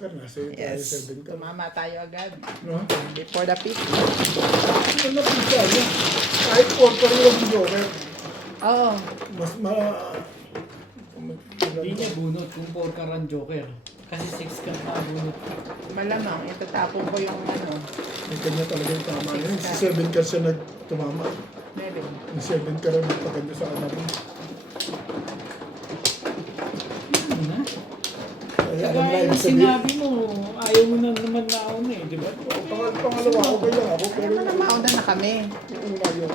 Kar, nasa iyo tayo, Yes. 7 ka. Tumama tayo agad. No? Before the 50. Ano na pizza niya? Kahit 4 pa rin yung joker. Oo. Mas Hindi niya bunot kung 4 ka run joker. Kasi 6 ka na bunot. Malamang, itatapon ko yung ano. May kanya talaga yung tama yun. Si 7 ka siya nagtumama. Meron. Yung 7 ka rin nagpaganda sa anak mo. Ano na? Kaya alam na Kaya yung yung sabihin. sinabi mo, ayaw mo na naman na ako na eh, di ba? Pangalawa, okay lang ako. Kaya Pero mo na mauna na kami. yung una yun.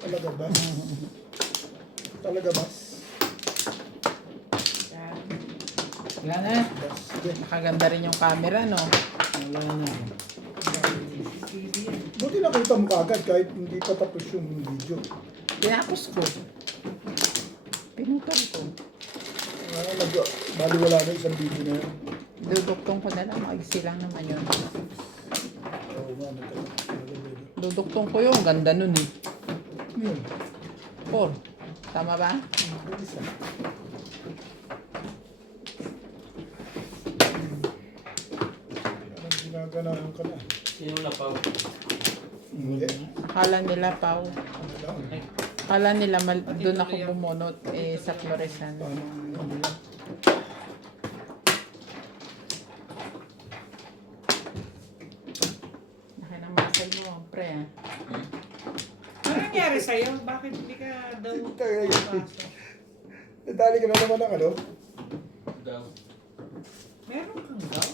Talaga ba? Talaga ba? Wala na. Sige. Nakaganda rin yung camera, no? Wala na. Buti nakita mo kaagad kahit hindi pa tapos yung video. Tinapos ko. Pinutol ko. Baliwala na isang video na yun. Duduktong ko na lang. Maigsi lang naman yun. Oo nga, Duduktong ko yung ganda nun eh. yun. 4. Tama ba? Isa. Parang ginaganahan ka na. Sino na pa? Hindi. Kala nila, Pau. Ano lang. Kala nila, doon ako bumunot sa Floresan. Paano ano lang. Laki ng muscle mo, pre. Ah. Ano nangyari sa'yo? Bakit hindi ka daw Tayo, pasok? Nadali ka na naman ng ano? Daw. Meron kang daw?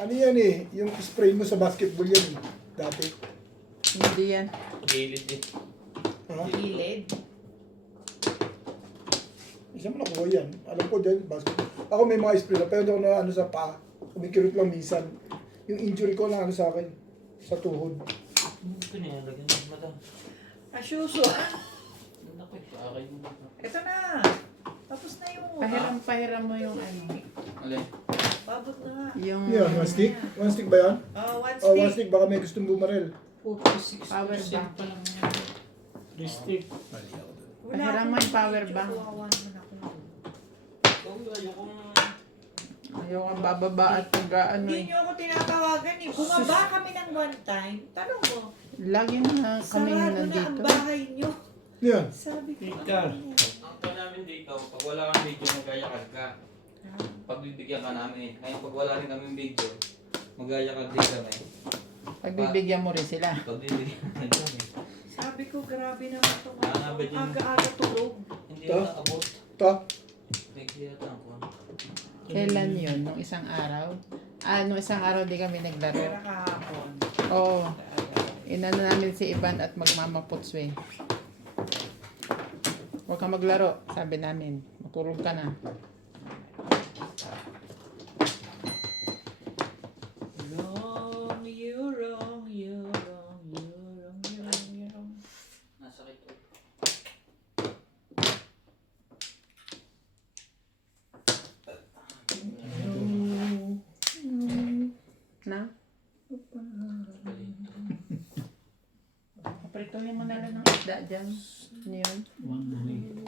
Ano yan eh? Yung spray mo sa basketball yan eh. Dati. Hindi yan. Gilid eh. Ha? Gilid? Isa mo nakuha yan. Alam ko dyan, basketball. Ako may mga spray na, pero hindi ako na ano sa paa. Kumikirot lang minsan. Yung injury ko na ano sa akin. Sa tuhod. Ito niya, lagyan ng madam. Asyuso. Doon ako eh, paakay mo na. Ito na. Tapos na yung... Pahiram mo yung ano. Alin? Babot na nga. Yung Yan, one stick? One stick ba yan? One Oh, stick. one stick. Baka may gustong bumarel. 46% Power bank. pa lang yan. Listik. Mali ako doon. Wala Pahiram akong mo yung power video. bank. Kuhawan mo na ako. Oo, ayokong... ayaw kang bababa at ano Hindi eh. niyo ako tinatawagan eh. Bumaba kami ng one time. Tanong mo, Lagi na kami sarado na ang nandito. bahay niyo. Yan. Sabi ko, Victor. Ang pa namin dito, pag wala kang video, magayakag ka. Pagbibigyan ka namin. Ngayon, pag wala rin kami video, magayakag din kami. Pagbibigyan mo rin sila. Pagbibigyan ka kami. Sabi ko, grabe naman ito. Ah, ba't yun? Aga-aga tulog. Hindi Ito? na nakabot. Ito. Nagsiyata ako. Kailan yun? Nung isang araw? Nung isang araw di kami Pero naglaro. kahapon. Oo. Inano namin si Ivan at magmamaputswe. Huwag kang maglaro, sabi namin. Matulog ka na. Wrong, you wrong, you wrong, you wrong, you wrong, you wrong. Nasakit ko. Na? Paprituhin mo na lang ng isda dyan. Ano yun? One minute.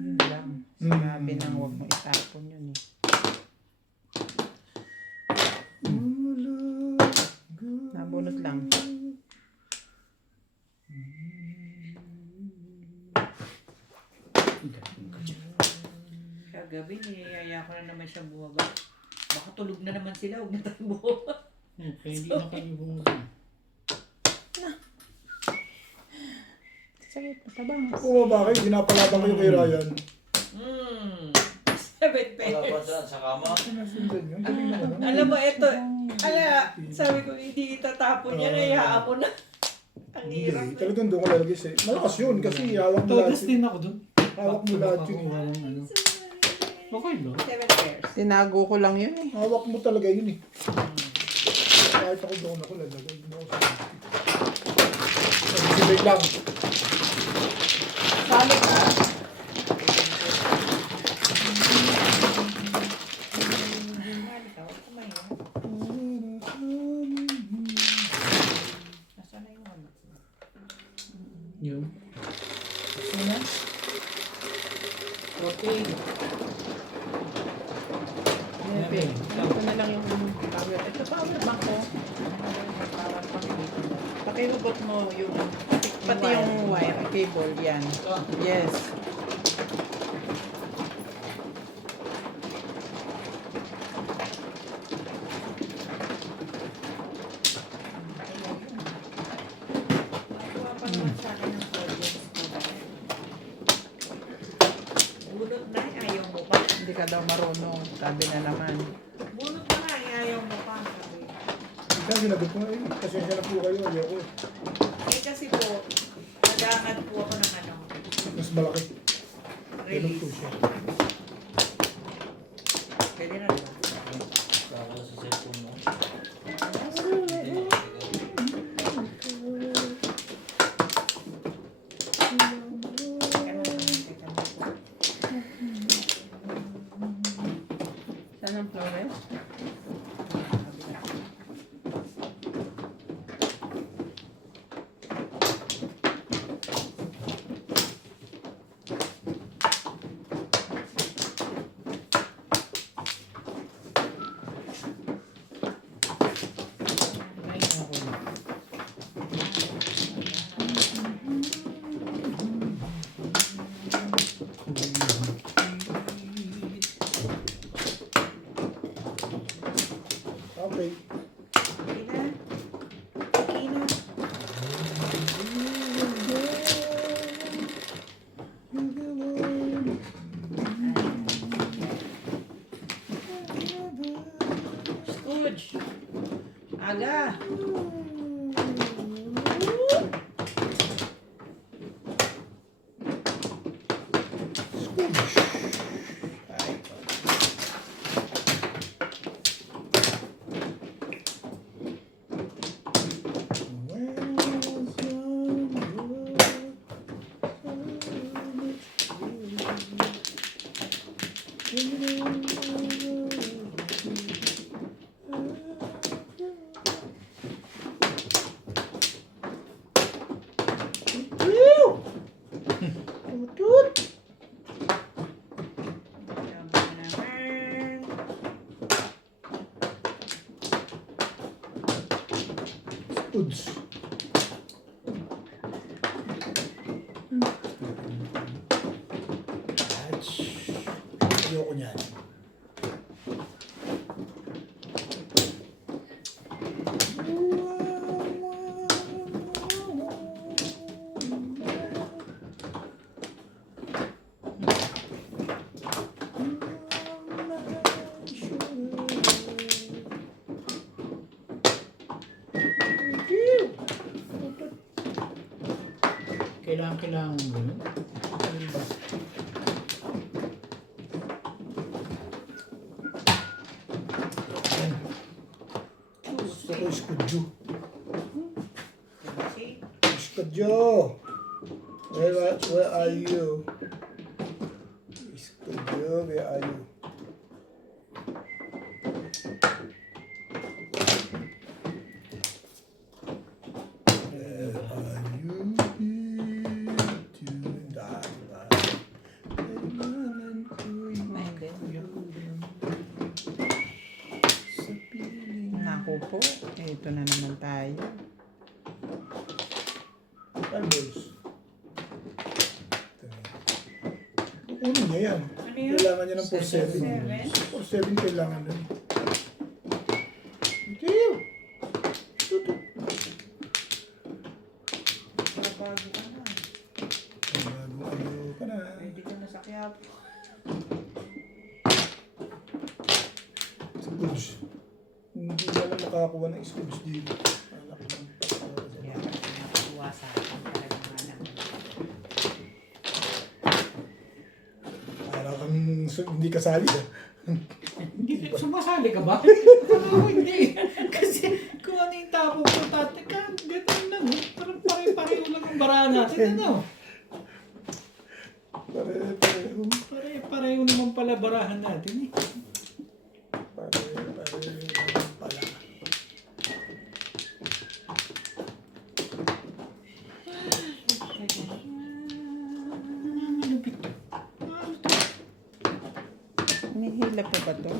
Yun lang. Sabi nang huwag mo itapon yun eh. Nabunot lang. Kagabi, niyayaya ko na naman siya bumaba. Baka tulog na naman sila, huwag na tayo bumaba. Okay, hindi na kayo bumunta. Sakit, matabang. Bumaba kayo, ginapalaban kayo kay Ryan. 7 Wala pa pesos. saan, sa kama. Sinasundan yun. Galing naman. no? Alam mo, ito, sabi ko, hindi itatapon yan, hayaan mo na. Ang hirap. Hindi, talagang doon ko lalagay siya. Malakas yun kasi hawak mo lahat Todas yun. din ako dun. Hawak mo lahat yun. Baka walang ano. Okay lang. 7 pairs. Tinago ko lang yun eh. Hawak mo talaga yun eh. Kahit ako doon ako lalagay. Hindi ako sa Wait lang. Sali ka. Halika, huwag kumain. Nasaan na yung ano? Yung. Sino? Protein. Bebe. Ito na lang yung power. Ito power bank ko. Power bank dito. Pakihugot mo yung pati yung wire, cable, yan. Ito. Yes. Nakuha pa naman sa akin ng audience ko. Bunot na, ayaw mo pa. Hindi ka daw marunong. Sabi na naman. Bunot na nga, ayaw mo pa. Sabi. Ikaw, sinagot ko nga yun. Pasensya na po kayo. Ayoko. Eh kasi po, nag-aangat po ako ng ano, Mas malaki. Ganun po release. siya. Pwede na diba? Baka sa cellphone mo. Saan ang flores? Ay, ako na. Okay. Okay na. Okay na. Scrooge. Aga. Uds. Ayoko niyan. Kailangan mo yun. Gusto ko iskudyo. See? Iskudyo! Where are you? Iskudyo, where are you? Where are you? Naku po. Ito na naman tayo. Ay, boys. Kukunin niya yan. Ano yun? Kailangan niya ng 4-7. 4-7 kailangan nun. Tiyo! Tutu. Nabago ka na. Bago ka na. Pwede ka na sa Quiapo. Scoots. Hindi na lang nakakuha ng scoots dito. Anak ng Kaya nakuha sa akin. Talagang anak. Para kang hindi kasali. Hindi, sumasali ka ba? Ano, hindi. Kasi kung ano yung tapo ko, tate ka, gano'n lang. Parang pare-pareho lang ang barahan natin, ano? Pare-pareho. Pare-pareho naman pala barahan natin, eh. Pare-pareho pala. May hila pa ba to?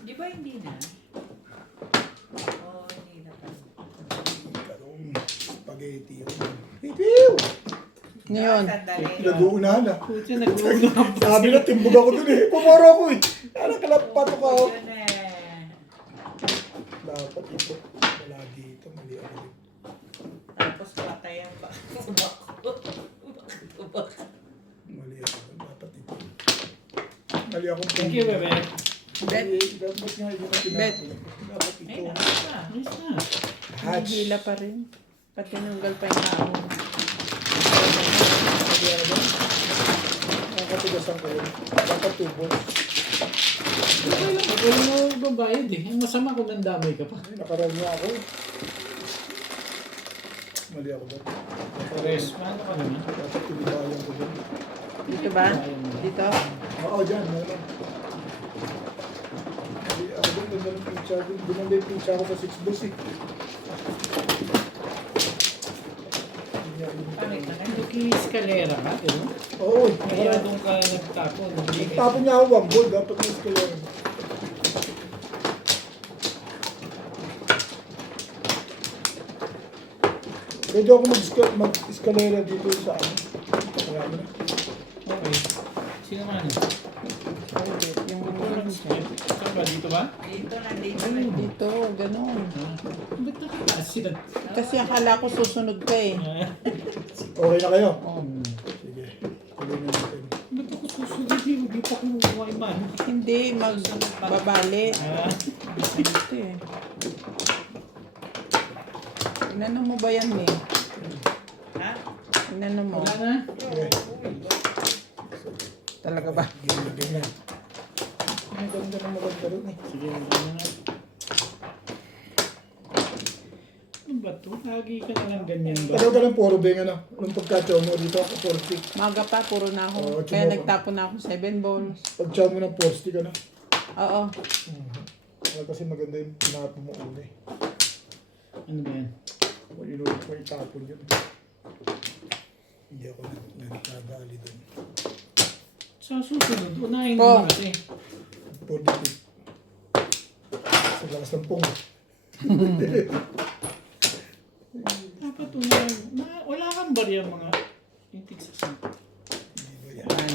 Di ba hindi na? Oo, hindi na pa. Talong spaghetti yun. Hipiw! Ngayon, Sandali. Nag-uunahan na. Puti, nag-uulap. Sabi na, timbog ako dun eh. Pumoro ako eh. Ano, kalapato ka ako. Yun eh. Dapat ito. Wala dito. Mali ako dito. Tapos patay ang bako. Mali ako. Dapat ito. Mali ako. Thank you, bebe. Bet. Dapat nga yun ang Bet. tinapos. Dapat Ay, ito. nakaka. Ayos na. may Hatch. hila pa rin. Pati nunggal pa yung naon. Nakatigasan ko yun. Dapat tubos. Okay lang, magaling mo babayad, eh. Ang masama kung nandamay ka pa. Ay, nakarami ako. Mali ako doon. Pares, paano ka naman? Dapat tinibayan ko doon. Dito ba? Dito? Oo, dyan. Meron. Mali ako doon. Doon na yung pizza. Doon na yung pizza ako sa 6 bus eh. Pangit na lang. Nag-i-escalera ka, pero Oo. kaya doon ka nagtapon. Tapon niya ako 1 goal. Dapat na escalator. Pwede ako mag-escalera dito sa ano. Kaya mo na. Okay. Sino man? Ulit. Yung Ito lang step. Saan ba? Dito ba? Dito, nandito Ay, na. dito. Ganon. Ba't nakataas yan? Kasi akala ko susunod ka eh. Okay na kayo? Oh. Sige. Tuloy na natin. Ba't ako susunod? Hindi pa kumukuha yung man. Hindi, magbabali. Ito eh. Inano mo ba yan eh? Ha? Inano mo? Wala na? Okay. Talaga ba? Ganyan. Ang ganda ng maganda rin eh. Sige, wala na nga. Ano ba ito? Lagi ka na lang ganyan ba? Talaga ng puro beng ano. Nung pagka-chow mo dito ako 40. Maga pa, puro na ako. Oo, Kaya tumuha. nagtapon na ako 7 balls. Pag-chow mo ng 40 ka na. Oo. Kasi maganda yung tinapon mo uli. Ano ba yan? Kung inulit mo itapon yun. Hindi ako nagkadali doon. Sa susunod, unahin Oh. mo kasi. 40. Sa lakas ng pong. Dapat unahin. Wala kang barya mga yung tigsa sa Hindi ba yan? Yan.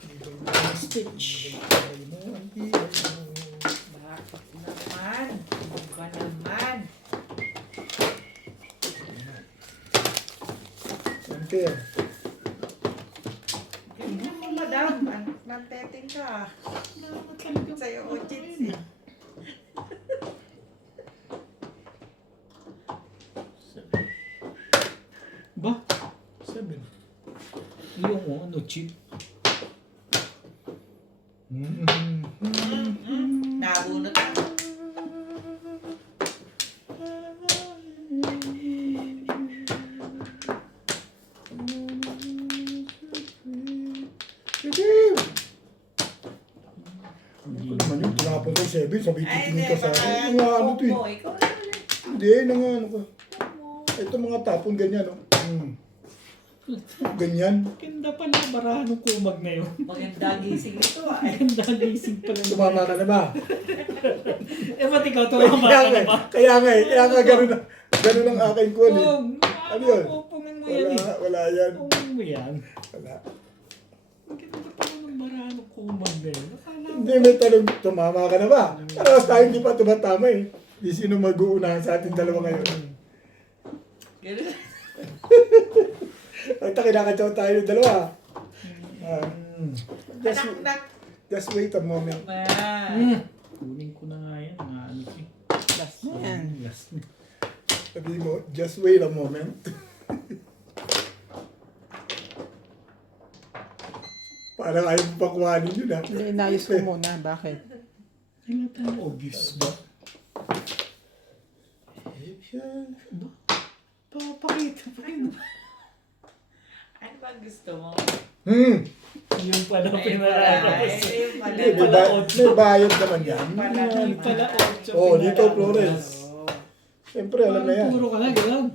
Hindi ba yan? stitch. Hindi ba yan? Hindi ba yan? Bakit naman? Iba naman. Ampere. Ganyan mo, madam. Manteting ka. Sa'yo, Ojits. Ba? 7. Yung ano, chip. Nabunot ako. Ano naman yun? Tinapon ko 7. Sabi Ay, titingin ka sa baka akin. Mga ano to eh. mo. Ikaw na ulit. Hindi, nang ano ko. Ito mga tapon ganyan, no? Ganyan. Ganda pala barahan ng kumag na yun. Maganda gising ito ah. Ganda gising pala. Tumama ka na ba? Eh, ba't ikaw tumama ka na ba? Kaya nga eh. Kaya nga ganun ang aking call eh. Oh, Ano yun? Pupungin mo yan eh. Wala yan. Pupungin mo yan. Wala. Ang ganda pala ng barahan ng kumag na yun. Akala ko. Hindi, may tanong, tumama ka na ba? Pero tayo hindi pa tumatama eh. Di sino mag-uunahan sa ating dalawa ngayon. Ganun. Pagka kinakatsaw tayo yung dalawa. Just, Anak-nak. just wait a moment. Man. Kunin ko na nga yan. Mga ano ko eh. Last na yan. Last na. Sabi mo, just wait a moment. Parang ayaw mo pa kuhanin yun ah. Hindi, inayos ko muna. Bakit? Kailan tayo obvious ba? Pakita pa yun. Ano ba gusto mo? Yung pala Ay, pinararabas. yun pala. Hindi, may bayad naman yan. Pala. Yung pala 8 Oh, dito, Flores. Siyempre, alam na yan. Puro ka na, gano'n.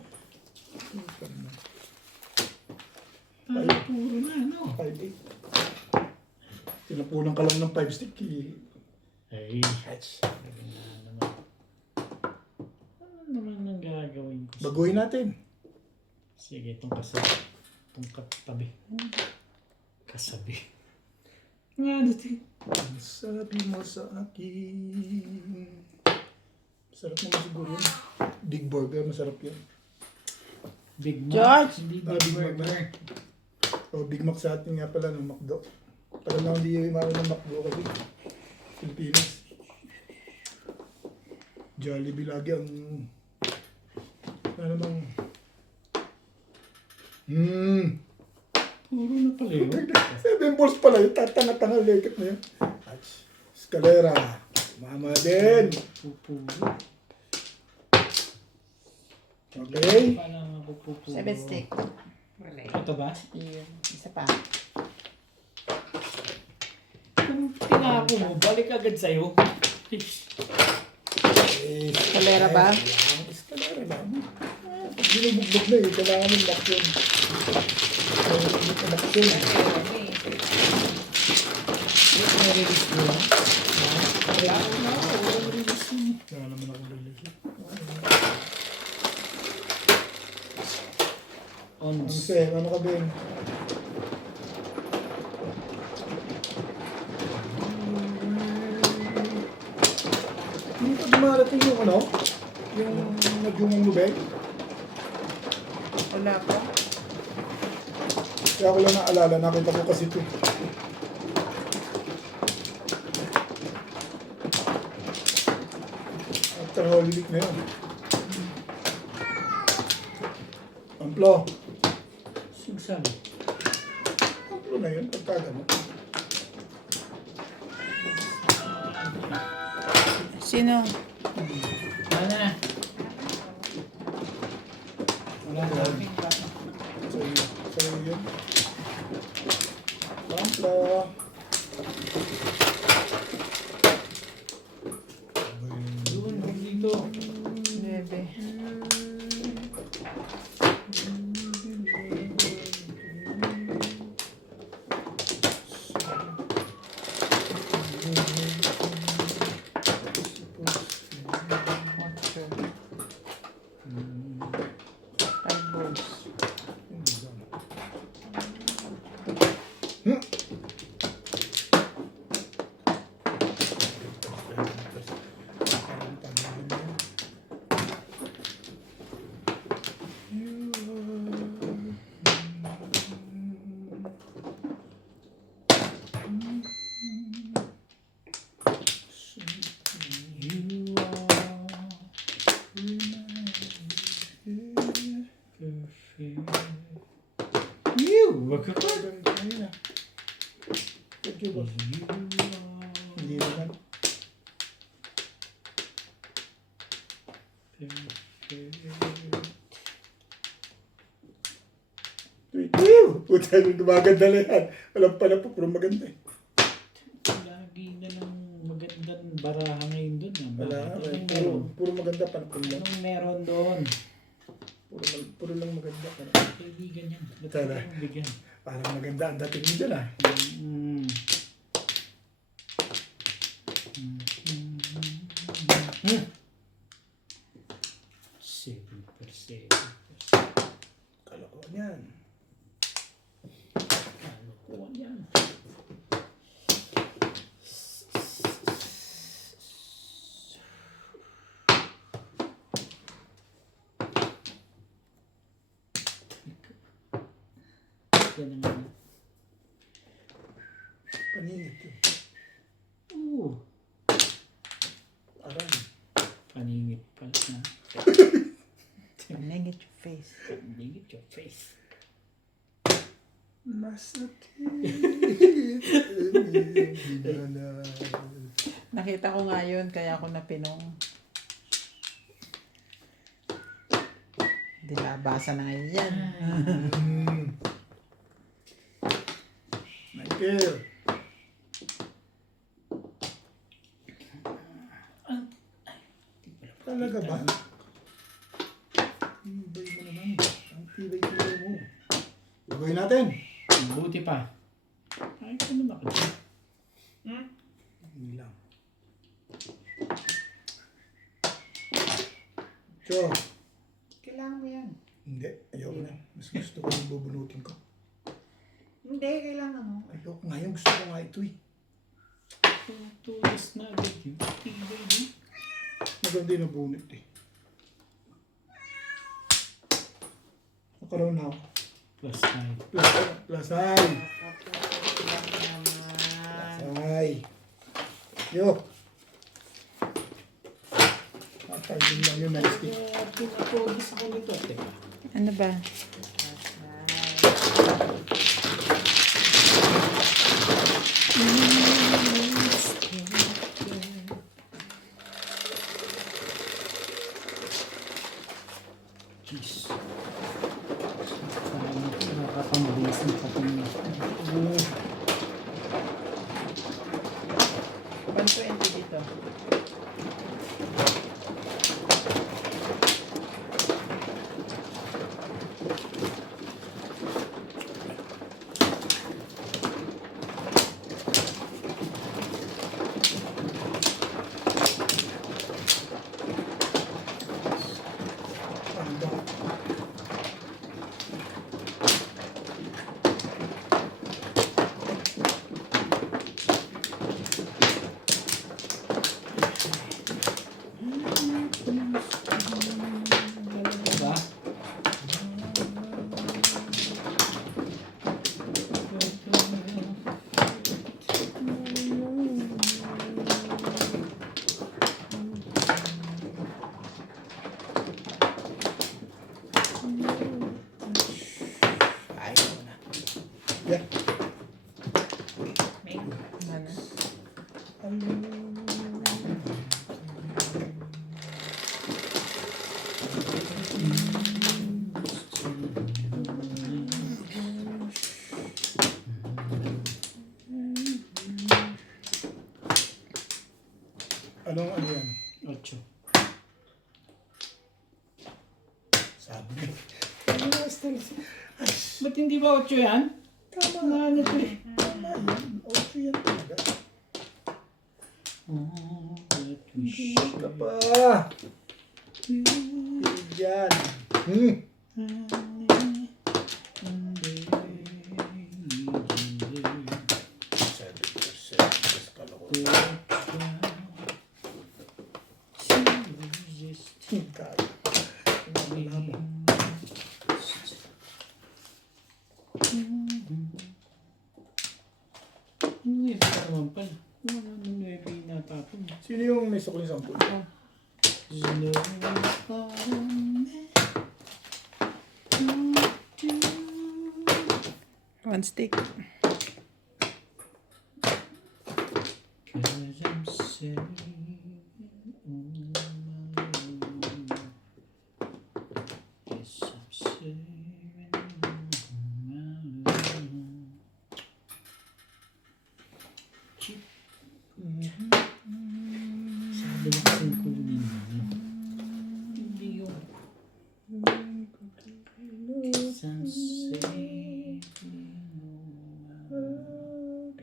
Parang puro na, no? 5-8. Tinapunan ka lang ng 5 stick. Ay, ano naman ang gagawin ko? Baguhin natin. Sige, itong kasabi. Itong katabi. Kasabi. Nga, dati. Sabi mo sa akin. Sarap naman siguro yun. Big burger, masarap yun. Big Mac. George! Hindi Ah, Big Big Mac Burger. O, Big Mac sa atin nga pala ng McDo. Tagal na hindi yung maro ng McDo kasi. Pilipinas. Jollibee lagi ang... Ano bang... Puro na pala yun. 7 balls pala yun. Tatanga-tanga lekit na yun. Escalera. Mama din. Pupuro. Okay. Paano ako pupuro? 7 stick. Wala eh. Ito ba? Yun. Isa pa. Kung tinako mo, balik agad sa'yo. Kalera ba? Escalera ba? Binubugbog na eh. Kailangan ng lock yun. Lock yun. Nare-release mo lang. Wala naman akong release. Ang Ons. sen, ano ka Ben? Hindi pa dumarating yung ano? Yung nagyumang lubeg? Wala pa. Kaya ko lang naalala, nakita ko kasi ito. After Holy Week na yun. Amplo. Singsabi. Amplo na yun, pagka gano'n. Sino? Wala na. Wala na. Sa'yo yun. Amplo. Doon, huwag dito. 9. You are perfect. Wag ka pa. Thank you, boss. You are Hindi naman. perfect. Puta, gumaganda na yan. Walang pala po, pero maganda eh. Lagi na lang magandang baraha ngayon doon. Wala, Anong puro, meron? puro maganda pa lang. Anong meron doon? Puro lang maganda pa Kaibigan yan. Ba't Tara. mo bigyan? Parang maganda ang dating mo dyan ah. Mm. Seven percent. Kalokohan yan. Ano po yan? Yan naman. Paningit eh. Oo. Aray. Paningit pala na. Paningit your face. Paningit your face. Masakit. Nakita ko nga yun, kaya ako napinong. Dilabasan na ngayon yan. Michael. Talaga ba? Tibay mo naman. Ang tibay-tibay mo. Gagawin natin. Buti pa. Ay, ano ba ka dyan? Hindi lang. So, Kailangan mo yan. hindi. Ayoko na. Mas gusto ko yung bubunutin ko. Hindi, kailangan mo. Ayoko nga yung gusto ko nga ito eh. Tulis na agad yun. Tibay din. Maganda yung nabunit eh. Nakaroon na ako. Plus 9. Plasay. Plasay. Yo. Tatagin lang yun na stick. Kaya pinapogis ako nito. Teka. Ano ba? Jeez. Parang nakakapamalisin pa kung 120 dito. Ang ba? Diba? Ayaw ko na. Yeah. Ano? Anong ano yan? 8. Sabi niya. Ano na still? Ba't hindi ba 8 yan? Tama. Ano to eh? Tama yan. Ocho yan talaga. Oh, that wish. Hindi ka pa. Yan. Nueve pa naman pala. Wala nang nueve yung natapon. Sino yung may sukling sampul? One stick. Cause I'm sailing on my own. Yes, I'm sailing on my own. Chip. Sabi na kasing kunin mo. Hindi yun. Cause I'm sailing on my own.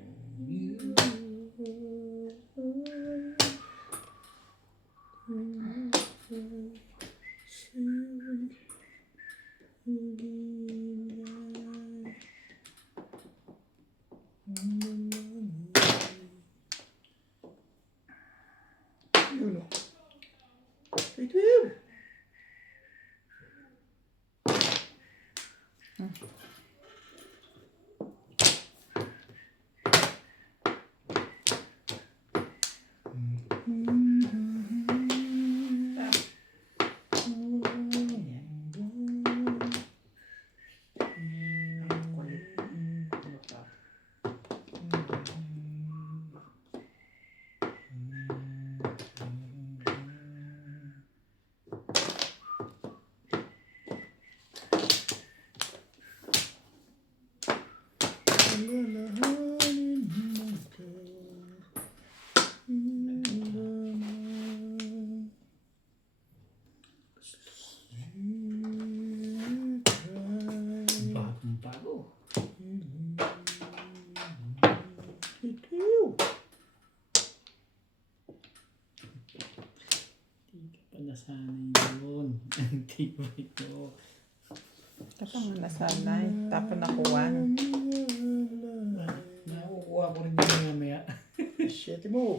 Alalahanin mo ko. Bagong bago. Itiw. Hindi ka pa nasanay yun. Ang tibay ko. Tapos nga nasanay. Tapos nakuwan. Nakukuha ko rin din mamaya. Shit mo.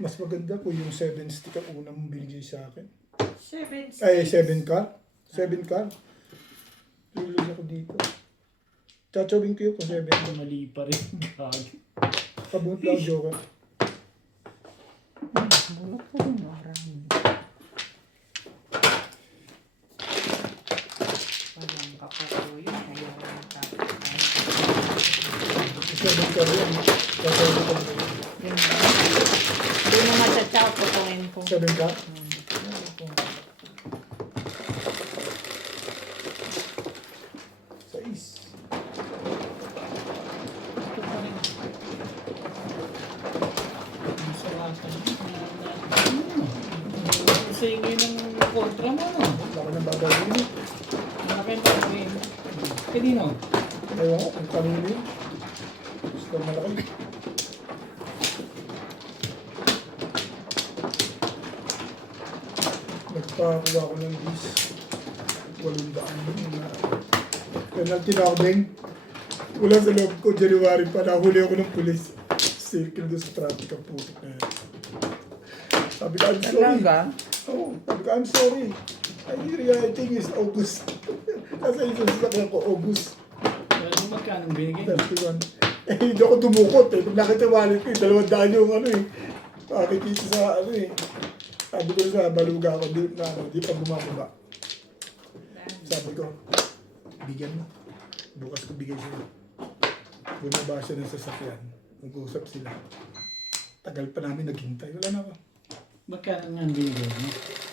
Mas maganda po yung 7 stick ang una mong binigay sa akin. 7 Ay, sticks. 7 card? 7 card? Tuloy ako dito. Chachawin ko yun kung 7 card. Mali pa rin. Gag. Pabunot lang, joker. Bulok po yung marami. Walang kapuko yun. Kaya walang tapos. 7 card yan. Chachawin ko yun. Yun ba? Hindi mo matchatcha ko putungin ko. 7 card? Sais. Ito pa rin. Ang sarapan. Sa ingay ng kontra mo, no? Laki ng babawin mo. Malaki ang gagawin. Kanino? Ewan ko kung kanino yun. Gusto malaki. Nagpakuha ko ng bis. 800 yun na. Penalty na ako, Beng. Wala sa loob ko, January pa, nahuli ako ng pulis. Circle doon sa traffic ang putik na yan. Sabi ko, I'm sorry. Talaga? Oo, sabi ko, I'm sorry. I think it's August. Nasa isang sasakyan ko, August. Ano magkano binigay? 31. Eh, hindi ako dumukot eh. Pag nakita yung wallet ko, 200 yung ano eh. Pakikita sa ano eh. Sabi ko sa baluga ako, di pa bumababa. Sabi ko, bigyan mo. Bukas ko bigay sila. Bumaba siya ng sasakyan. Nag-uusap sila. Tagal pa namin naghintay. Wala na ako. Magkano nga ang binigay mo?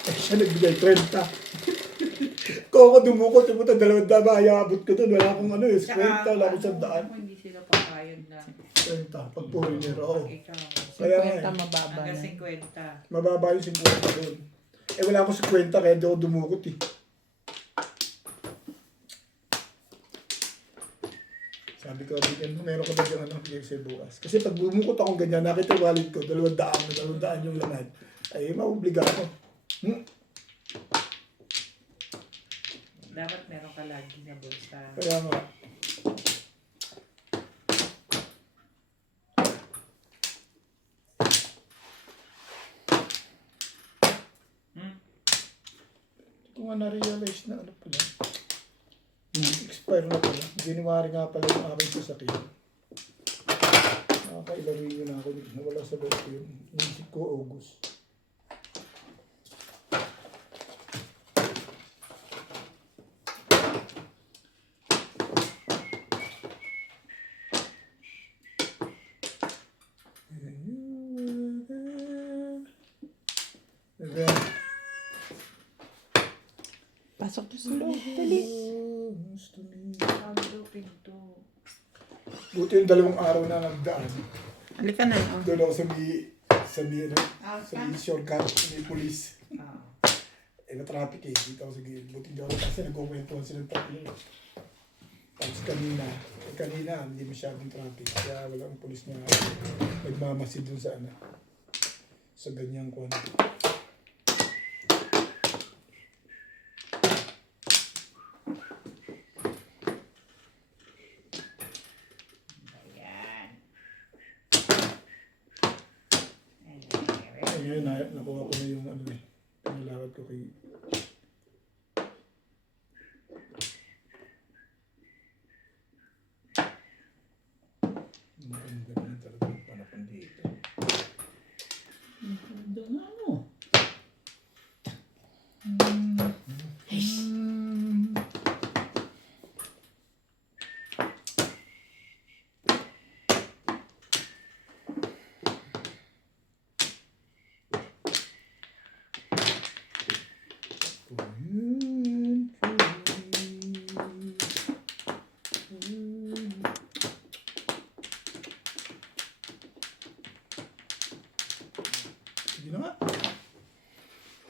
Eh, siya nagbigay 30. Kung ako dumukot, yung puta, 200 ba, ayabot ko doon. Wala akong ano eh, 50, wala akong 100. Hindi sila papayag na. 30, pag foreigner, oo. Pag ikaw. Kaya nga 50 eh. mababa Hanggang na. 50. Mababa yung 50 doon. Eh wala akong 50 kaya di ako dumukot eh. Sabi ko, meron ko ba yung ano, bigay sa'yo bukas. Kasi pag bumukot akong ganyan, nakita yung wallet ko, 200 yung laman. Ay, maubliga ako. Dapat meron ka lagi na bulsa. Kaya nga. Ito nga na-realize na ano pala. Expire na pala. January nga pala yung aking sasakyan. Nakakailang rin yun ako. Nawala sa loob ko yun. Inisip ko August. Pasok to sa loob. Dali. Pagdo, pinto. Buti yung 2 araw na nagdaan. Halika na. Oh. Doon ako sa may shortcut, may police. Ah. Eh, na-traffic eh. Dito ako sa gilid. Buti hindi ako kasi nagkukwentuhan sila ng traffic. Tapos kanina, hindi masyadong traffic. Kaya walang police na nagmamasid dun sa ano. Sa ganyang kwan. Ayan. Eh, ngayon, nakuha ko na yung ano eh. Pinalakad ko kay... Maganda na talaga yung panahon dito. Doon na ano?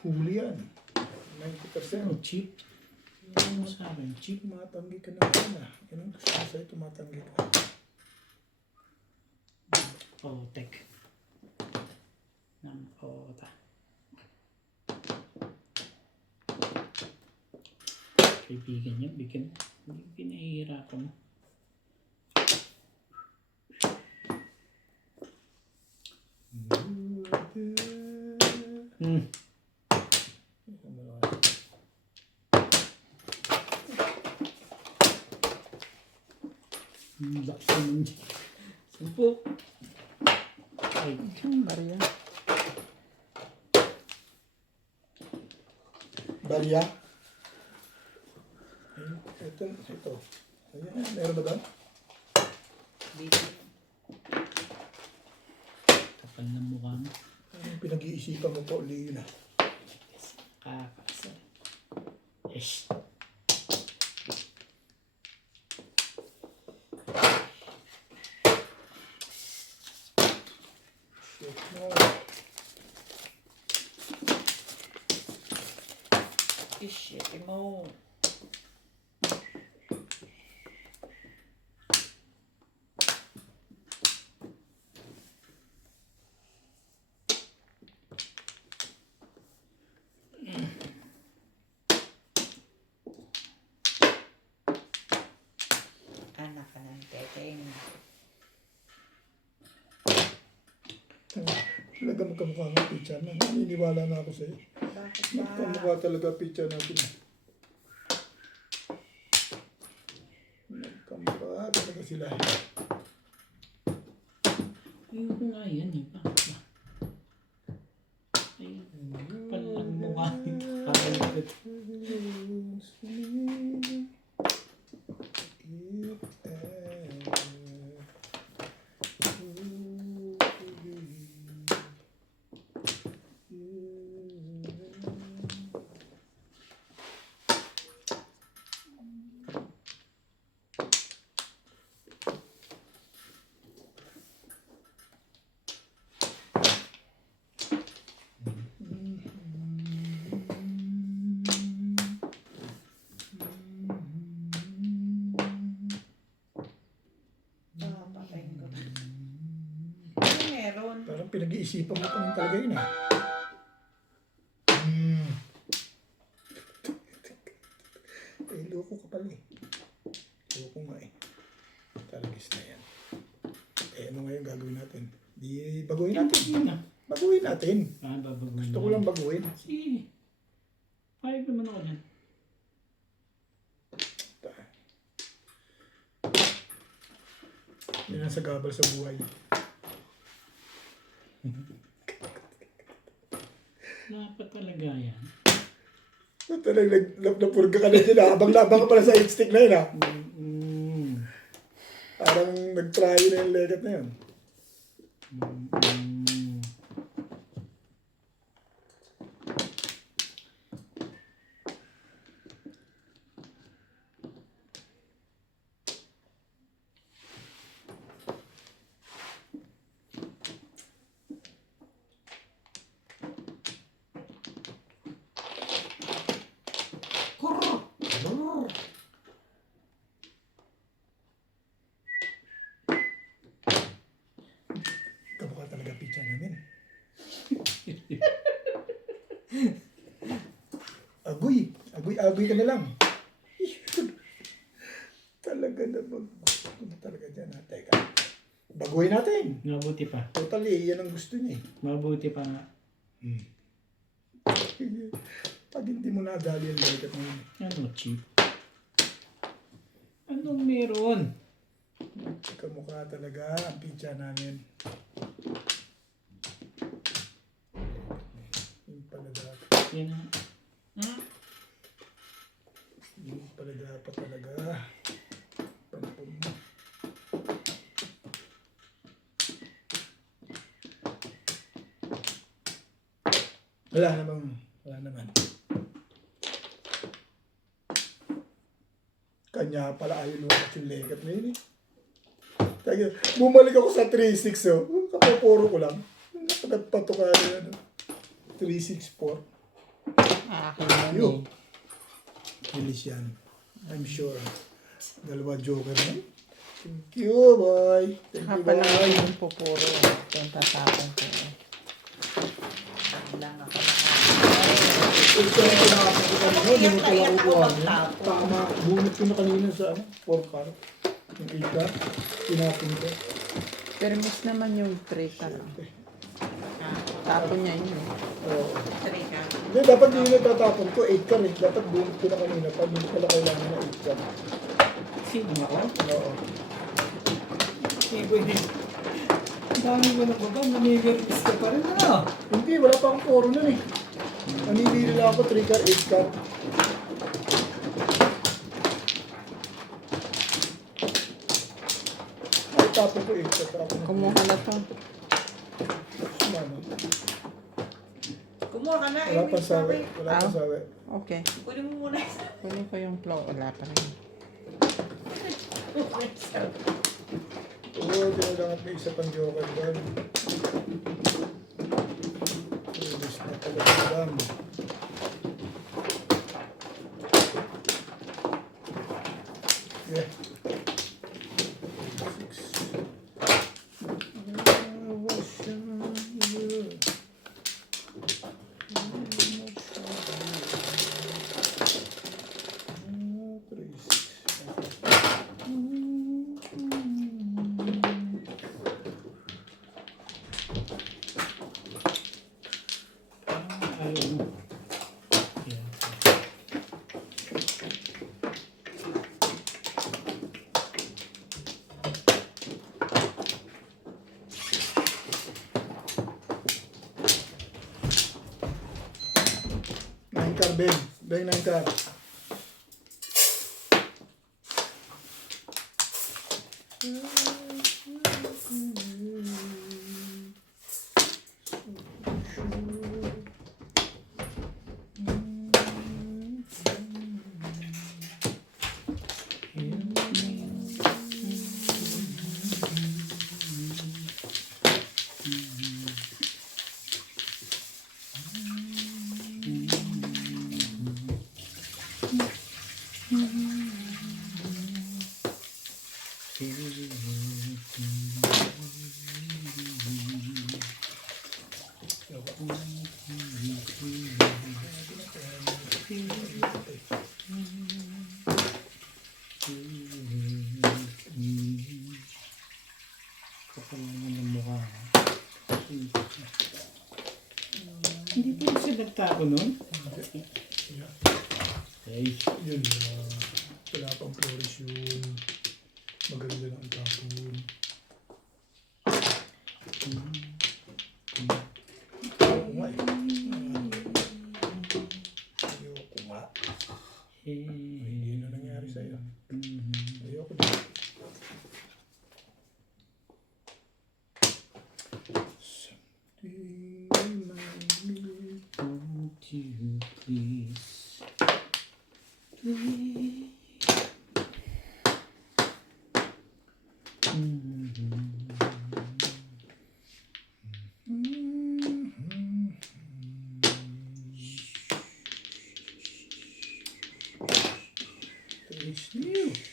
Huli yan. 90%. Ano, cheap? Ano mo sa akin? Cheap? Tumatanggi ka na sana. Yan ang gusto ko sa'yo, tumatanggi ka. Oh, tek. Oh, ta. Kaibigan niya, bigyan. Hindi pinahihirapan mo. Hmm. Lakas naman dyan. 10. Ay, Isang barya. Barya. Ito. Ayan, meron ba doon? Dito. kapal ng mukha mo. Anong pinag-iisipan mo po, Leo na? Kakasal. Yes. Shit mo. Shit mo. Anak ka ng teteng. Talaga magkamukha ng picture na. Naniniwala na ako sa'yo. Bakit ba? Magkamukha talaga picture natin. Magkamukha talaga sila. Ayoko nga yan eh. Bakit ba? Ay, kapal ng mukha nito. Kakalikot. Patayin ko na. Ano meron? Parang pinag-iisipan mo pa rin talaga yun eh. Eh, loko ka pala eh. Loko nga eh. Talagis na yan. Eh, ano ngayon gagawin natin? Di baguhin natin. Yun na. Baguhin natin. Babaguhin Gusto ko lang baguhin. Sige. Payag naman ako dyan. Yan ang sagabal sa buhay. Dapat talaga yan. Talagang napurga ka na dyan. Habang-labang ka pala sa 8-stick na yun ha. Parang nag-try na yung legat na yun. Kamukha talaga picture namin. Agoy. Agoy ka na lang. Talaga naman. Gusto na talaga dyan ha. Teka. Baguhin natin. Mabuti pa. Totally, yan ang gusto niya eh. Mabuti pa nga. Pag hindi mo nadali ang legat mo yun. Ano, cheap? Anong meron? Kamukha talaga ang picture namin. Yung pala dapat. Yan na. Yung pala dapat talaga. Pampun mo. Wala naman. Kanya pala ayaw lumabas yung legat na yun eh. Kaya bumalik ako sa 3.6 oh. Kapapuro ko lang. Nagpato ka ano. 3.64. Akin yan Yo. eh. Bilis yan. I'm sure. Dalawa joker na. Thank you, boy. Thank you, Kapal lang boy. yung pupuro. Ito yung tatapon ko. Wala na pala. Ito yung pinakapit ko kanina. Hindi mo pala Iyak kukuha ako niya. magtapon. Tama. Bunot ko na kanina sa 4 car. Yung 8 car. Pinapin ko. Pero miss naman yung 3 car. Tapon niya yun eh. Oo. Three ka. Hindi, dapat hindi na tatapon ko. 8 car eh. Dapat bunot ko na kanina. Pag hindi pala kailangan na 8 car. Sino ako? Oo. Ibo din. Ang dami mo na baba, naninervous ka pa rin ano? Hindi, wala pa akong poro nun eh. Nanibili lang ako 3 car, 8 car. Ay, tapon ko 8 car. Tapon ko. Kumuha na to. Ano? Kumuha ka na. Wala pa sawi. Wala pa Ah. sawi. Okay. Kunin mo muna isa. Kunin ko yung flow. Wala pa rin. Oo, kailangan may isa pang joker doon. Ilis na talaga lang. Yeah. 9 car, Beng. Beng 9 car. Hindi pa rin siya nagtago nun? Ay, Yun, wala pang flores yun. Maganda lang ang tapon. Oo nga eh. Ayoko nga. Hindi na nangyari sa'yo. Ayoko din. Something like me. won't you please?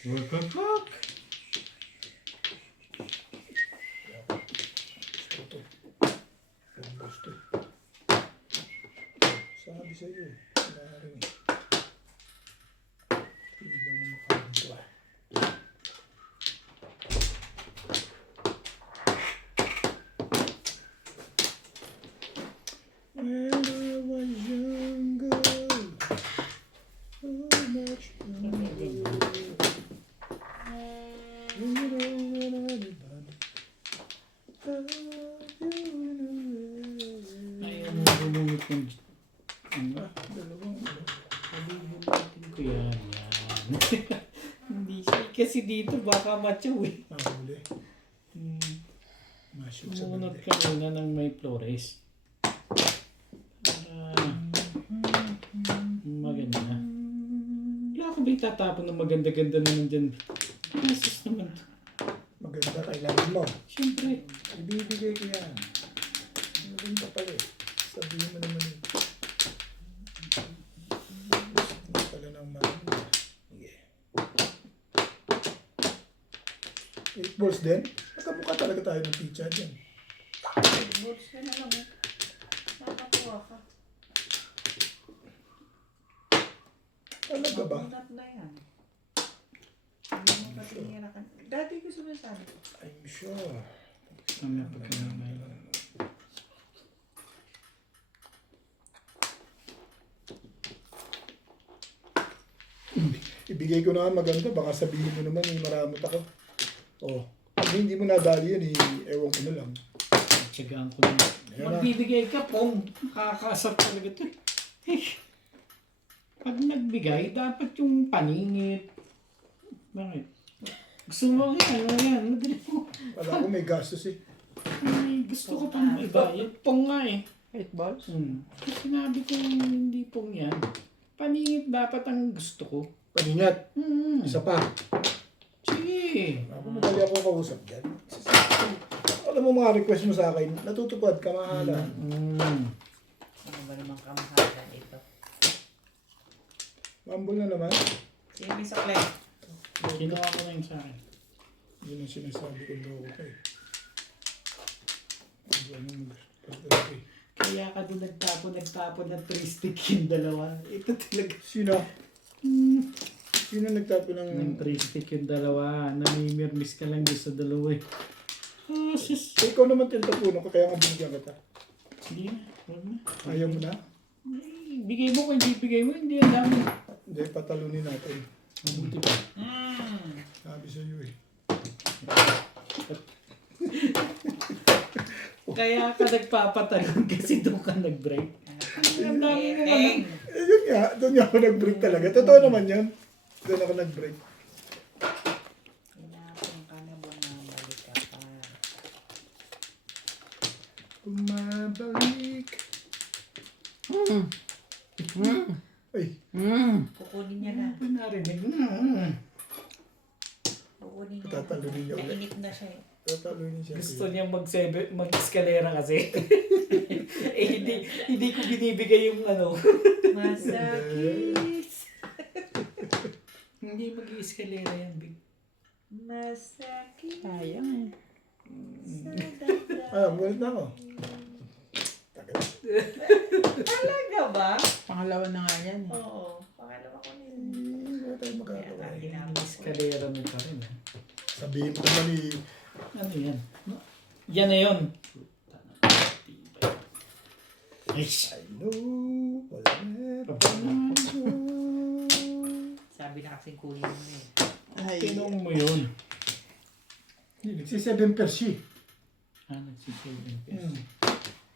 Work, work, work. Gusto. Sabi sa'yo eh. Maaaring iba na makakanto ah. When I was younger, so much younger. You know when I did that. Ayaw mo bumungit ng... Ano? Dalawang Ko yan, yan. Hindi siya. Kasi dito baka matyaw eh. mahuli. Masyok sa Sumunod berde. ka muna ng may flores. Para maganda. Wala ko ba itatapon ng maganda-ganda naman dyan? Asus naman. Maganda kailangan mo. Siyempre. Ibibigay ko yan. Maganda pala eh. Sabihin mo naman eh. balls din. Magkamukha talaga tayo ng teacher dyan. Bulls na lang eh. Nakakuha ka. Talaga ba? Makunat na yan. Hindi mo patinira ka. Dati ko sinasabi. I'm sure. Mamaya pa kinain. Ibigay ko na nga maganda. Baka sabihin mo naman, maramot ako. Oh. Pag hindi mo nadali yan, ewan ko na lang. Tsagaan ko na. Ayan na. Magbibigay ka, Pong. Kakasar talaga to. Pag nagbigay, dapat yung paningit. Bakit? Gusto mo yan. Madali mo. Wala ko may gastos eh. Ay, gusto ko pang ibayad. Pong nga eh. 8 balls? Sinabi ko hindi Pong yan. Paningit dapat ang gusto ko. Paningat. Isa pa. Sige. Ako madali ako kausap dyan. Alam mo mga request mo sa akin, natutupad ka mahala. Ano ba naman kamahalan ito? Mambol na naman. Sige, may saklay. Ginawa ko na yung sa akin. Yun ang sinasabi ko loko ka eh. Ano mo gusto? Kaya ka doon nagtapon ng 3 stick yung dalawa. Ito talaga. Sino? Sino nagtapo ng... Ng 3 stick yung dalawa. Namimirmis ka lang doon sa dalawa eh. Ah, sis. Ikaw naman tintapunan ko, kaya nga binigyan kita. Hindi na. Huwag na. Ayaw mo na? Eh, bigay mo kung hindi bigay mo, hindi ang dami. Hindi, patalunin natin. Mabuti pa. Sabi sa iyo eh. Kaya ka nagpapatalon kasi doon ka nag-break. Ang dami mo Teng. Eh, yun nga, doon nga ako nag-break talaga. Totoo naman yun. Doon ako nag-break. Hinapon ka na bumabalik ka pa. Bumabalik. Ay, Kukunin niya na. Ano narinig? Kukunin niya. Tatalunin niya ulit. Nainip na siya eh. tatalunin siya. Gusto niya mag-eskalera kasi. Eh, hindi ko binibigay yung ano. Masakit. Hindi mag-eskalera yan, Big. Masakit. Sayang eh. Sa dada. Mulit na ako. Tagal. Talaga ba? Pangalawa na nga yan eh. Oo. Pangalawa ko nila. Wala tayong magagawa. Kaya eh. ginamit ko. Eskalera mo pa rin. Sabihin mo naman eh. Ano yan? Yan na yun. Eish. I know, wala Sabi na kasing kunin mo eh. Ay, Tinong mo yun. si 7 Percy. Ah, nagsisaving pesos.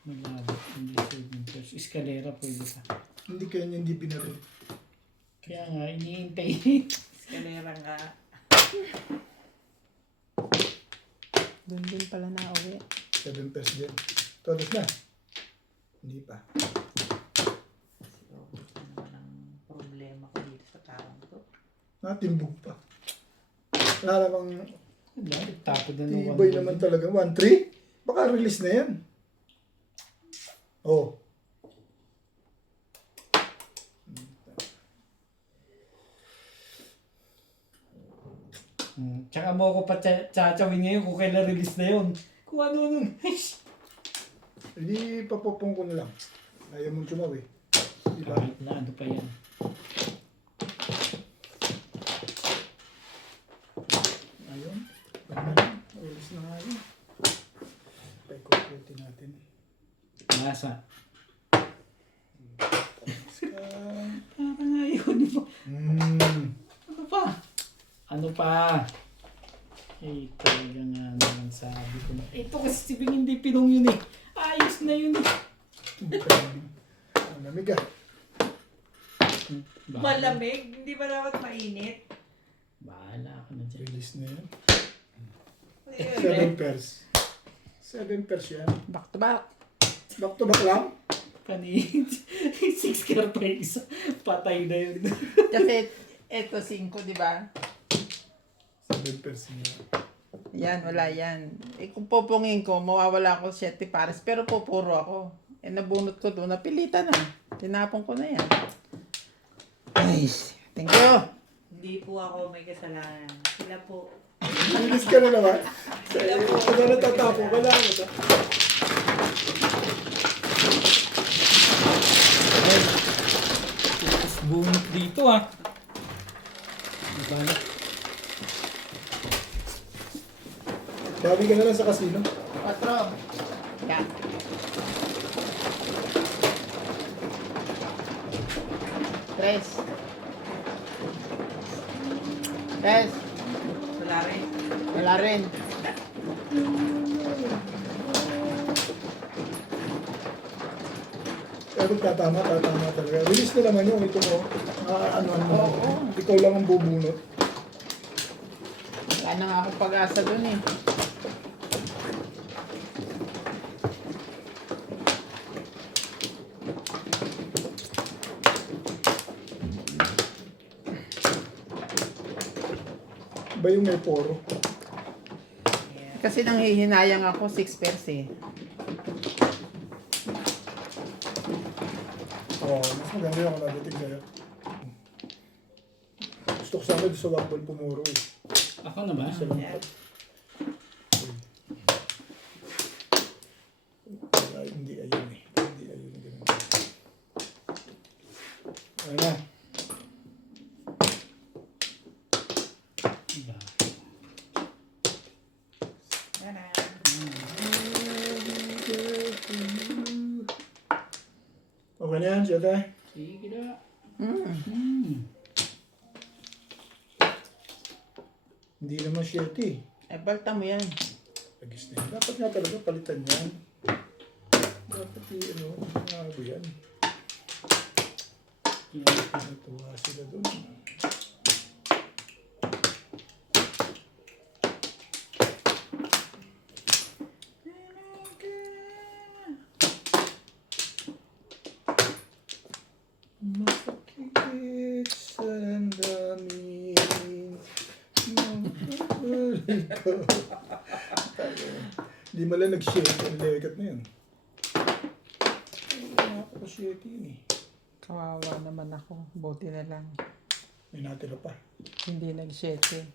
Malabo. Hindi saving pesos. Eskalera pwede ka. Hindi kaya niya hindi pinaril. Kaya nga, iniintay. Eskalera nga. doon din pala na uwi. 7 Percy din. Todos na. Hindi pa. So, ano naman ang problema ko dito sa taong to? Natimbog pa. Wala namang Wala, tapos na ng tibay naman talaga. 1-3? Baka release na yan. Oh. Tsaka mo ako pa tsachawin ngayon kung kailan release na yun. Kung ano nun. Hindi papupong ko na lang. Ayaw mong tumawi. Diba? Kahit na ano pa yan. Ayun. Pwede na. Release na nga yun. Paikutin natin. Lasa. Scan. Parang ayaw di ba? Ano pa? Ano pa? Eh, talaga nga naman sabi ko na. Ito kasi si Bing hindi pinong yun eh. Ayos na yun eh. Ang lamig ah. Malamig? Hindi ba dapat mainit? Bahala ako na dyan. Release na yan. Ayun, 7 pairs. 7 pairs yan. Back to back. Back to back lang. Kanina, 6 car pa yung isa. Patay na yun. Kasi eto 5, di ba? 7 pairs niya. Yan, wala yan. Eh kung popongin ko, mawawala ako 7 pares. Pero pupuro ako. Eh nabunot ko doon, napilitan na. Tinapon ko na yan. Ay, thank you. Hindi po ako may kasalanan. Sila po. Linis ka na naman. Kaya natatapo, kailangan mo ito. Tapos bunot dito ah. Diba? Bawi ka na lang sa casino. 4. Yan. Tres. Tres. Wala rin. Wala rin. Pero tatama talaga. Release na naman yung ito mo. Ano. Oo. Ikaw lang ang bubunot. Wala na nga akong pag-asa dun eh. Ba yung may poro? Kasi nanghihinayang ako 6 pairs eh. Oo, mas maganda yung nadating sa'yo. Gusto ko sana sa wambol pumuro eh. Ako na ba? Sa lungkot. Ay, hindi ayun eh. Hindi ayun. Ganun. Ayun na. Diba? Okay na yan, Jota. Sige na. Hmm. Hindi naman shit eh. Eh, balta mo yan. Agis na yan. Dapat nga talaga palitan yan. Dapat ano yan. Natuwa sila doon. Masakit sa damdamin. Hindi mo lang nag-shake. Ang legat na yun. Nakaka-shake yun eh. Kawawa naman ako. Buti na lang. May natira pa. Hindi nag-7.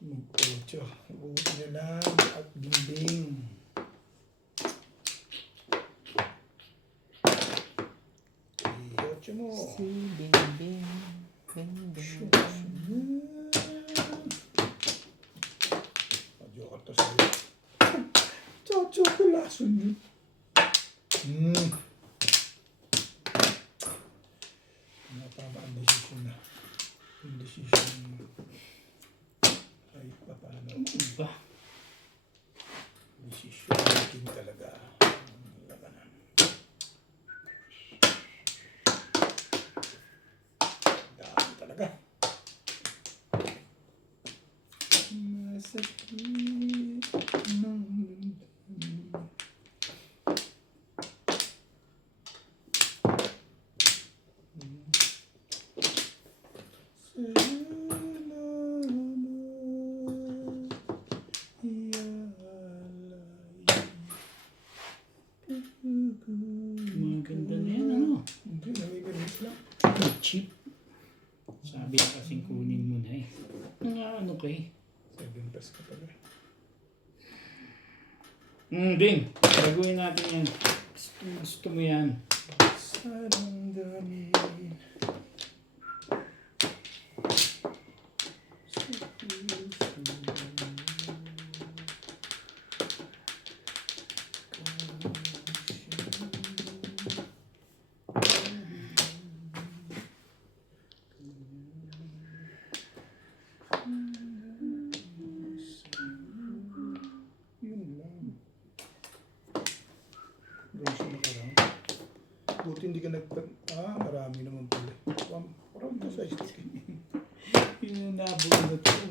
Mag-8. Buti na lang. At bimbing. I-8 mo. Si Bing Bing. Bing Bing Bing. Joker to sa'yo. Chocolate yun. Tama ang decision na. Yung decision ay paano. Diba? Decision making talaga. Ang labanan. Dami talaga. Masakit ng Mga ganda na yan, ano? Hindi, namigalis lang. Cheap. Sabi na kasing kunin mo na eh. Nga ano ko eh. 7 pesos ka pala. Ding, gagawin natin yan. Gusto mo yan. Sarang dami. Yun lang. Doon siya nakarang. Buti hindi ka marami naman pala. Parang ka sa stick. Yun ang nabunod ko.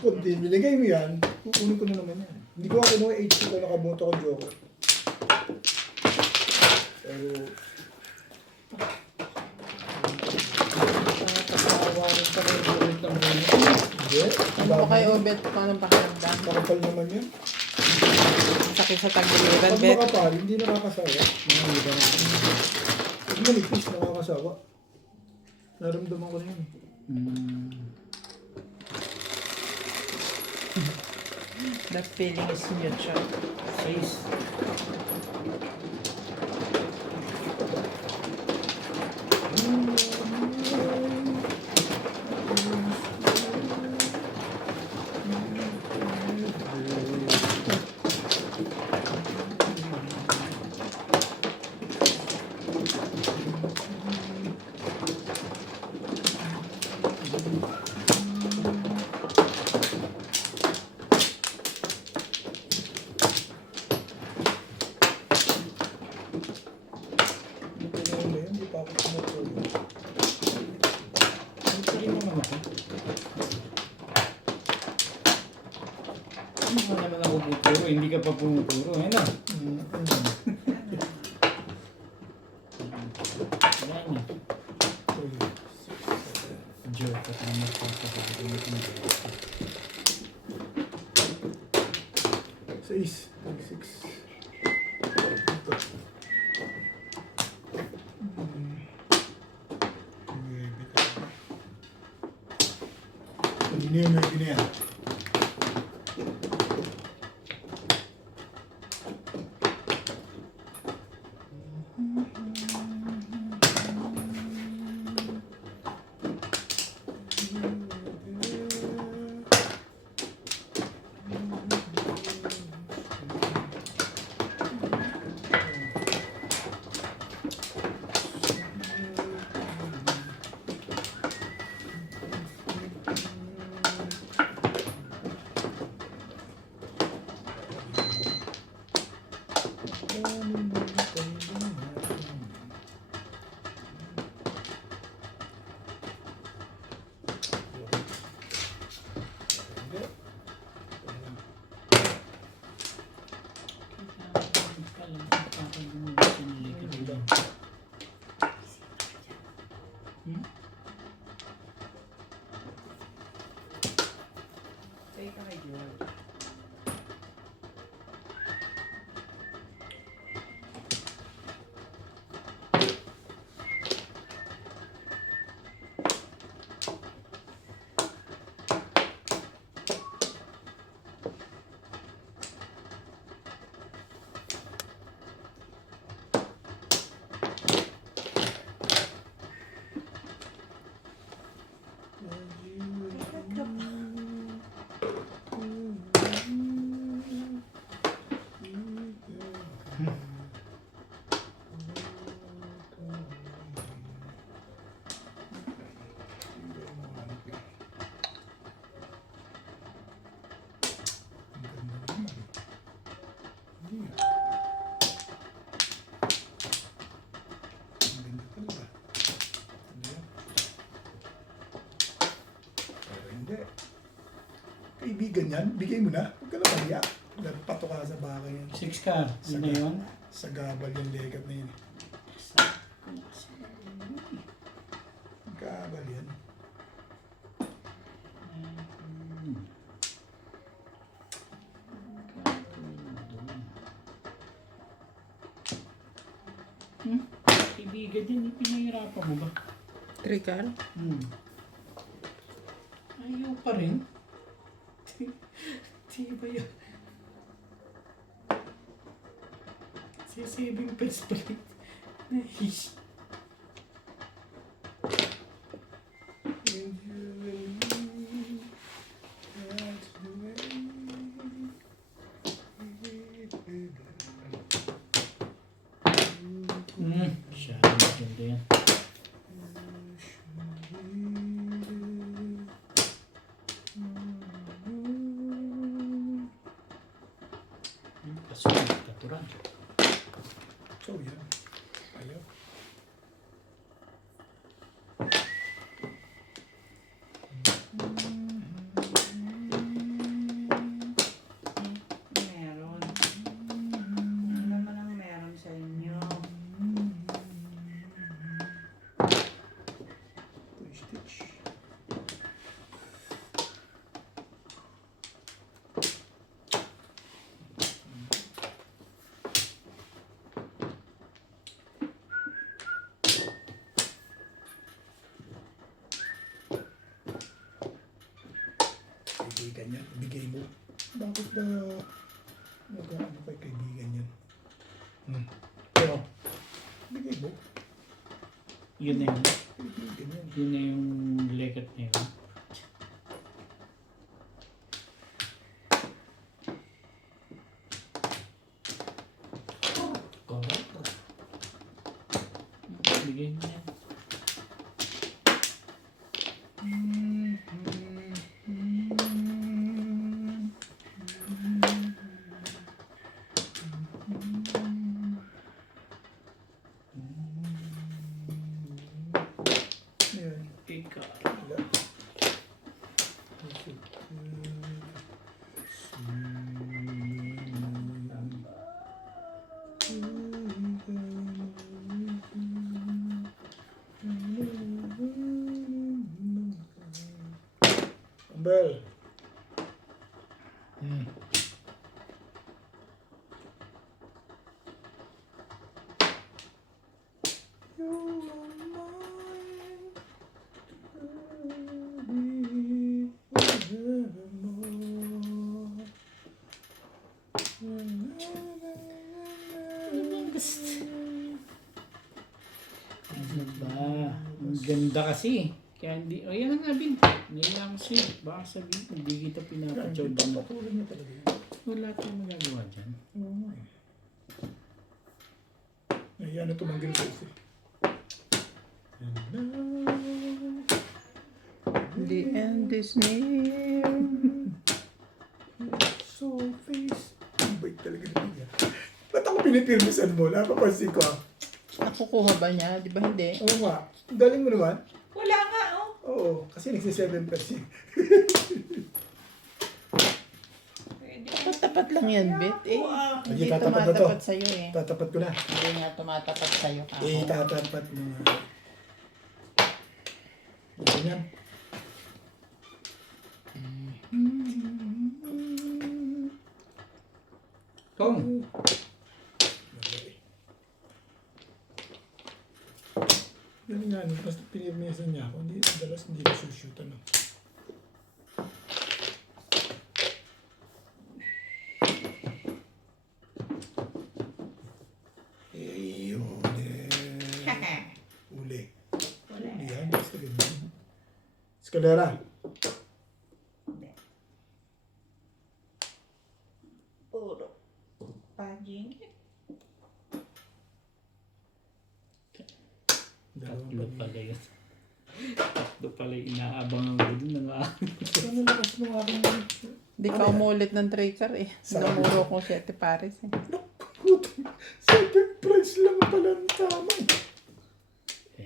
Kung di binigay mo yan, kukunin ko na naman yan. Hindi ko ako kinuha HP ko nakabuto ko joker. Pero, Nakakasawa rin pa rin ulit ang bunod. hindi. Ano ba kayo, Bet? Kung anong pakiramdam? Makapal naman yan. Sakit sa tagiliran, Pag Bet. makapal, hindi nakakasawa. Hindi ba? Pag manipis, nakakasawa. Naramdaman ko na yun. The feeling is mutual. 6. Hindi pa ako tumutulog. Ito rin naman ako. Ano ba naman ako pupuro? Hindi ka pa pumupuro. Ano? Wala niya. Joke ka tayo magpapasabi mo kung Six. Ito. Hindi na yan. Teka kay George. Kaibigan yan, bigay mo na. Huwag ka lang mahiya. Nagpato ka sa bakay yan. 6 ka. Yun na yun. Sa gabal yung legat na yun. Gabal yan. Kaibigan din, pinahirapan mo ba? Trical? Ayaw pa rin. Di ba yun? Saving pets pa rin. Nice. Siya, maganda yan. Kaso, katuran. So yan. Ayaw. Meron. Ano naman ang meron sa inyo? Stitch. kaibigan yan. Ibigay mo. Bakit na nag-ano kay kaibigan yan? Pero, ibigay mo. Yun na yun. Kaibigan yan. Yun na yung legat na yun. Correct. Bigay mo yan. Ayan. Ikaw. Wala. Ambel. Ano ba? Ang ganda kasi. Kaya hindi, o yan nga Bin. Ngayon lang kasi. Baka sabihin, hindi kita pinapatsaw ba na. Patuloy niya talaga yun. Wala tayong magagawa dyan. Oo nga eh. Ayan na tumanggal sa isa. The end is near. So face. Ang bait talaga niya. Ba't ako pinipirmisan mo? Napapansin ko ah. Nakukuha ba niya? Di ba hindi? Oo nga. Ang galing mo naman. Wala nga, oh. Oo. Kasi nagsi-7 plus eh. Pwede. Tapat lang yan, Bet. Eh, hindi Hindi, tatapat na to. tumatapat sa'yo eh. Tatapat ko na. Hindi nga tumatapat sa'yo. Kako. Tatapat mo nga. Ganyan. Tom! Okay. Yan nga, basta pinirmisan niya ako. Hindi, madalas hindi ko shoot ano. Eh, uli. Uli. Uli yan, basta ganyan. Eskalera. Puro. Paging. Tatlo pala yun. Tatlo pala yung inaabangan ko dun na nga. Ano lakas mo aking... Hindi ka umulit ng tracker eh. Sabi Namuro ko 7 pares eh. Second price lang pala ang tama.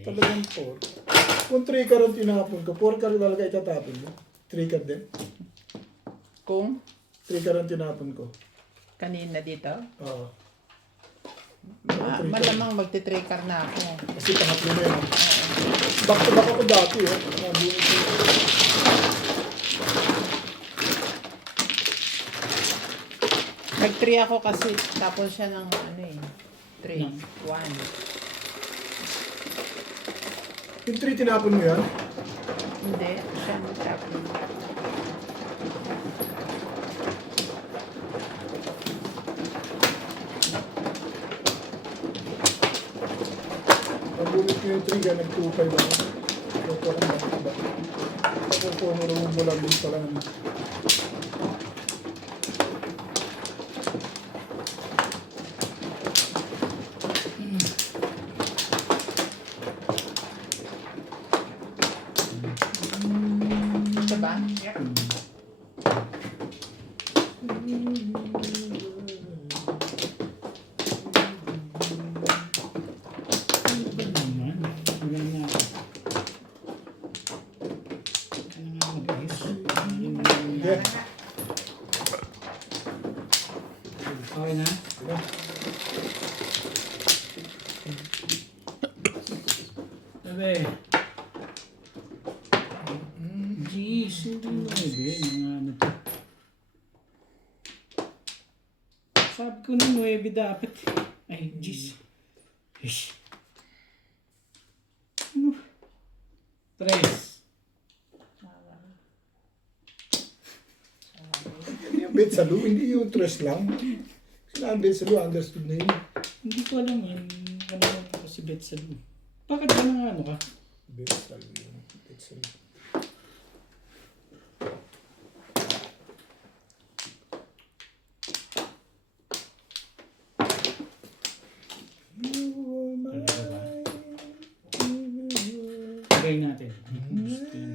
Talagang 4. Kung 3 ka rin tinapon ko, 4 ka rin talaga itatapon mo. 3 ka din. Kung 3 ka rin tinapon ko. kanina dito, Oo. malamang magti-tracker na ako. Kasi pangatlo na yun. Back to back ako dati eh. Nabunod ko. Nag-3 ako kasi tapos siya ng ano eh. 3, 1. Yung 3 tinapon mo yan? Hindi, siya nag-tapon. Nabunod ko yung 3 yan, nag-2-5 ako. Ito lang ba? Ako po, marunong mo lang din pala. Ito ba? Ano ba naman? Wala na ako. Ano nga mag-ayos? Yeah. Okay na? Sabi. Jeez, hindi mo ibig. Mga ano to. Sabi ko na 9 dapat. Ay, jeez. Ish. Ano? 3. Bet sa Lu, hindi yung tres lang. Sinabi bet sa Lu, understood na yun. Hindi ko alam yun. Ano ko si Bet sa Lu. Bakit ba nga ano ka? Bet sa Lu. Bet sa Lu. Try natin. Gusto yun.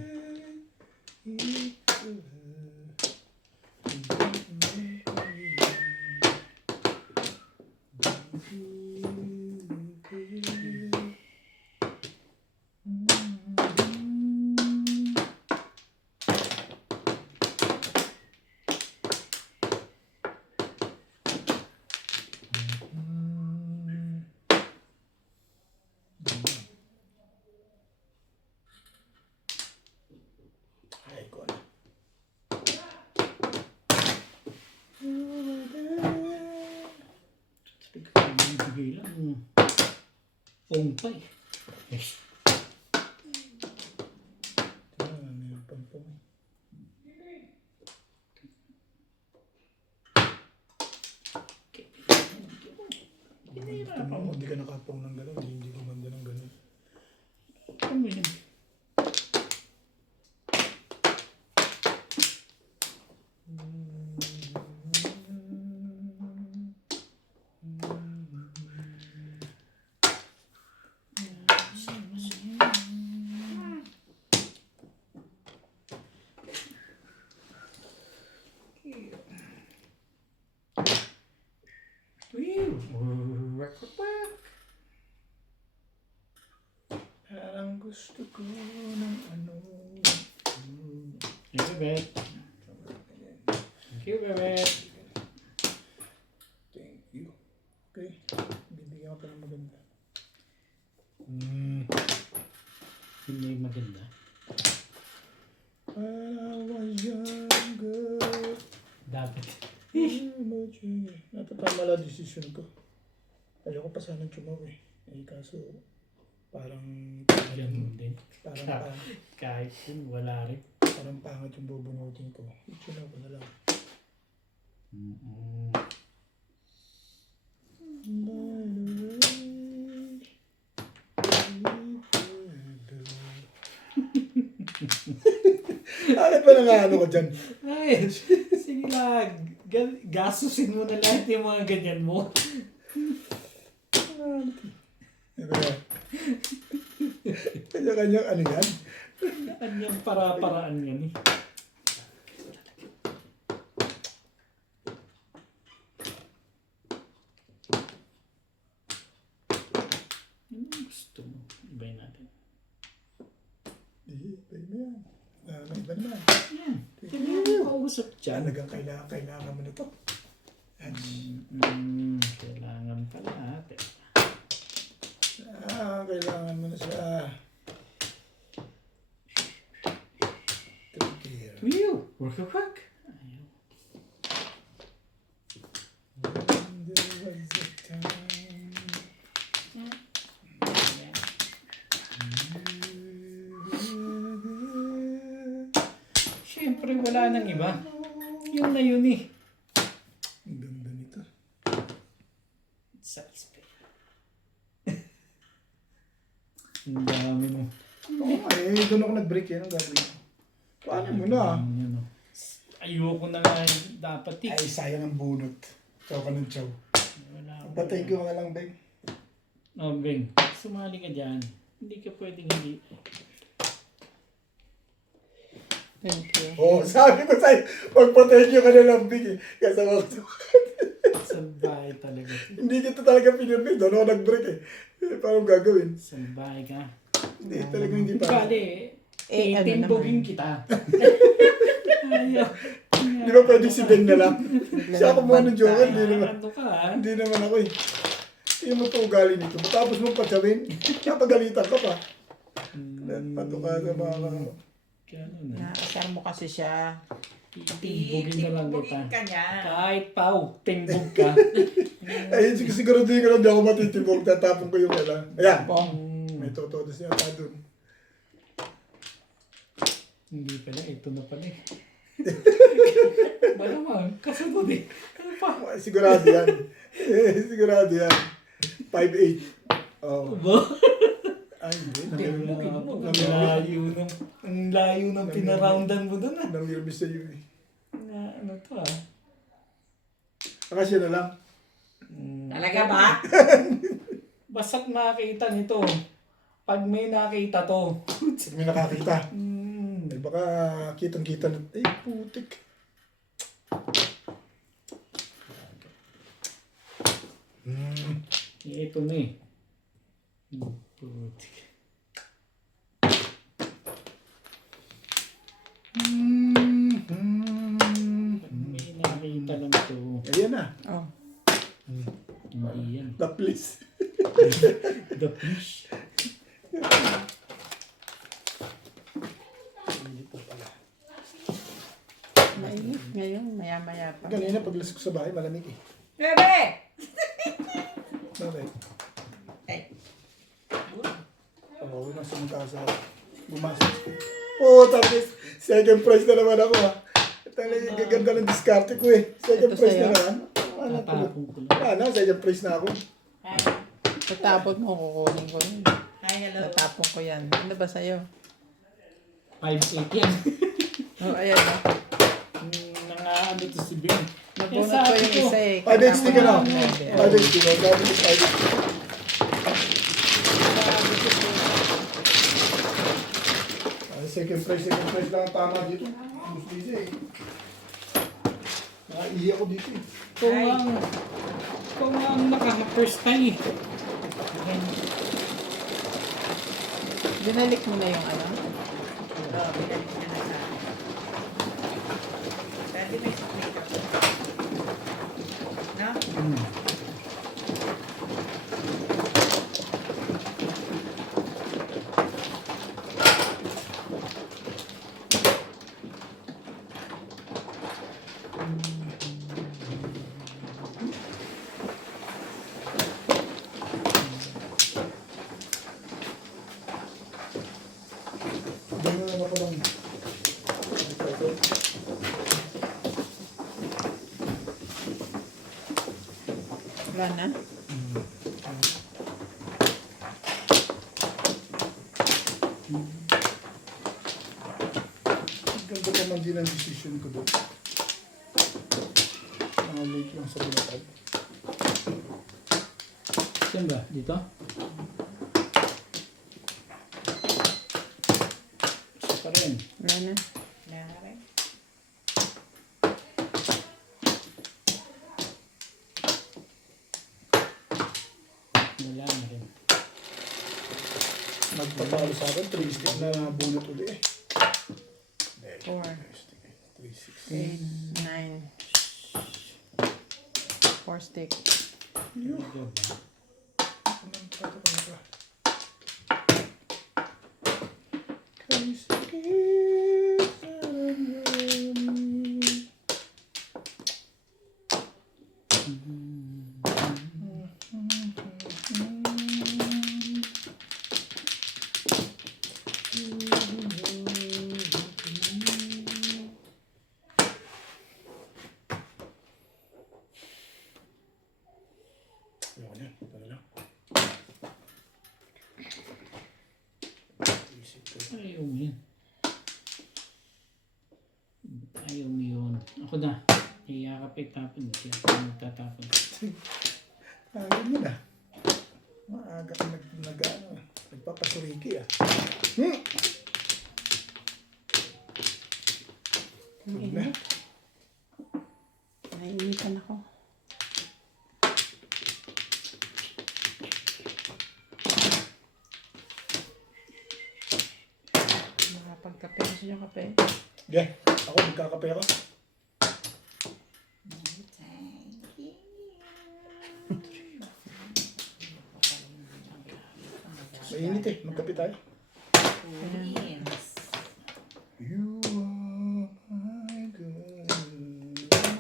Ay, ko na. Bigay lang. Pongpay. Yes. Meron pang pong. Pinahirapan mo. Hindi ka nakapong ng gano'n, hindi gumanda ng gano'n. Ano yun? Parang gusto ko ng ano. Thank you, Bet. Thank you, Bet. Thank you. Okay. Bibigyan ko pa ng maganda. Hindi maganda. When I was younger. Dapat. Natatama lang decision ko. Ayoko pa sana tumawi. Eh, kaso parang Ganun din. parang Kahit yun, wala rin. parang pangit yung bubunutin ko. Ito ko na lang. Bakit ba nangano ko dyan? Ay, sige lang. Gasusin mo na lahat yung mga ganyan mo. Kanya-kanyang ano yan? Kanyang para-paraan yan eh. Ano ang gusto mo? Ibayin natin. Pwede mo yan. May iba naman. Yan. Kailangan mo kausap dyan. Talagang kailangan mo na ito. Yan. Kailangan pala natin. Kailangan mo na siya. Take care. Whew! Work. Ayaw. When there was a time. Siyempre wala nang iba. Yun na yun eh. Ang ganda nito. Sa ispe. Ang dami mo. Doon ako nag-break yan. Ang gagawin ko. Paano mo na? Yan, oh. Ayoko na nga dapat eh. Ay, sayang ang bunot. Chow ka ng chow. Wala akong- Patay ko nga lang, Beng. Oh, Beng, sumali ka dyan. Hindi ka pwedeng hindi. Thank you. Oo, sabi ko sa'yo, magpatay ka na lang, Beng. Kasama ko. Salbahe talaga. Hindi kita talaga pinirmi. Doon ako nag-break eh. Paano gagawin? Salbahe ka. Hindi, talaga hindi pa. Bale, Ano timbogin naman? kita. Ayaw. Di ba pwede si Ben na lang? Siya kumuha ng joker, hindi naman. Ano ka ha? Hindi naman ako eh. Hindi mo ito ugali nito. Matapos mo patsawin, napagalitan ka pa. Pato ka sa mga... Ganun na. Naasar mo kasi siya. Timbogin na lang kita. Timbogin ka niya. Kahit pau, timbog ka. Ay, siguraduhin ko lang di ako matitibog. Tatapon ko yung kala. Ayan. Bong. May totodo siya pa dun. Hindi pala, ito na pala eh. Ba naman? Kasunod eh. Ano pa? Sigurado yan. Sigurado yan. 5'8". Oh. Ba? Ay, hindi. Ang layo ng pinaroundan mo doon ah. Nang-nervous sa iyo eh. Na, ano to ah? Akasya na lang. Talaga ba? Basta't makakita nito. Pag may nakita to. Pag may nakakita. Hmm. Ay, baka kitang-kita na. Ay, putik. Ito na eh. Putik. May nakita lang to. Ayan na. Oh. Hindi yan. The please. The fish. Mainit ngayon, maya-maya pa. Kanina paglasok ko sa bahay, malamig eh. Bebe! Bakit? Ay. Oo, nang sumunta sa bumasok. Oo, tapos second prize na naman ako ha. Talagang gaganda ng diskarte ko eh. Second Ito prize na sa'yo? naman. Tatapon ko lang. Ano, second prize na ako. Hi. Tatapon mo, kukunin ko rin. Hi, hello. Tatapon ko yan. Ano ba sa'yo? 5-8 yan. Oh, ayan oh. Nangaano to si Ben. Nabunot ko yung isa eh. 5 stick ano? Tatapon 5 stick. Sabi ko 5 stick. Second prize lang ang tama dito. Gusto dito eh. Nakaihi ako dito eh. Kung ang nakaka-first time eh. Binalik mo na yung ano? Oo, binalik na na sa akin. Pwede may makeup. No? Ganyan na ako lang. Wala na? Ganda pa man din ang decision ko doon. Mga late lang sa binatag. Saan ba? Dito? Isa pa rin. Wala na. Meron rin. Wala na rin. Nagpapalo sa akin, 3 stick na bunot uli eh. 4, 3, 6. 8, 9. 4 stick. Yun. Diba? Anong tatapang ka? Crazy kiss and run. Ayoko niyan. Ito na lang. Isip ko. Ayaw mo yun. Ayaw mo yun. Ako na. Iyakapit tapon. Siya ako magtatapon. Ayaw mo na. Maaga ka nagpapasuriki ah. Ang init. Naiinitan ako. Nakapagkape. Gusto niyo kape? Okay, ako magkakape ako. Mainit eh, magkape tayo. Yes. You are my girl.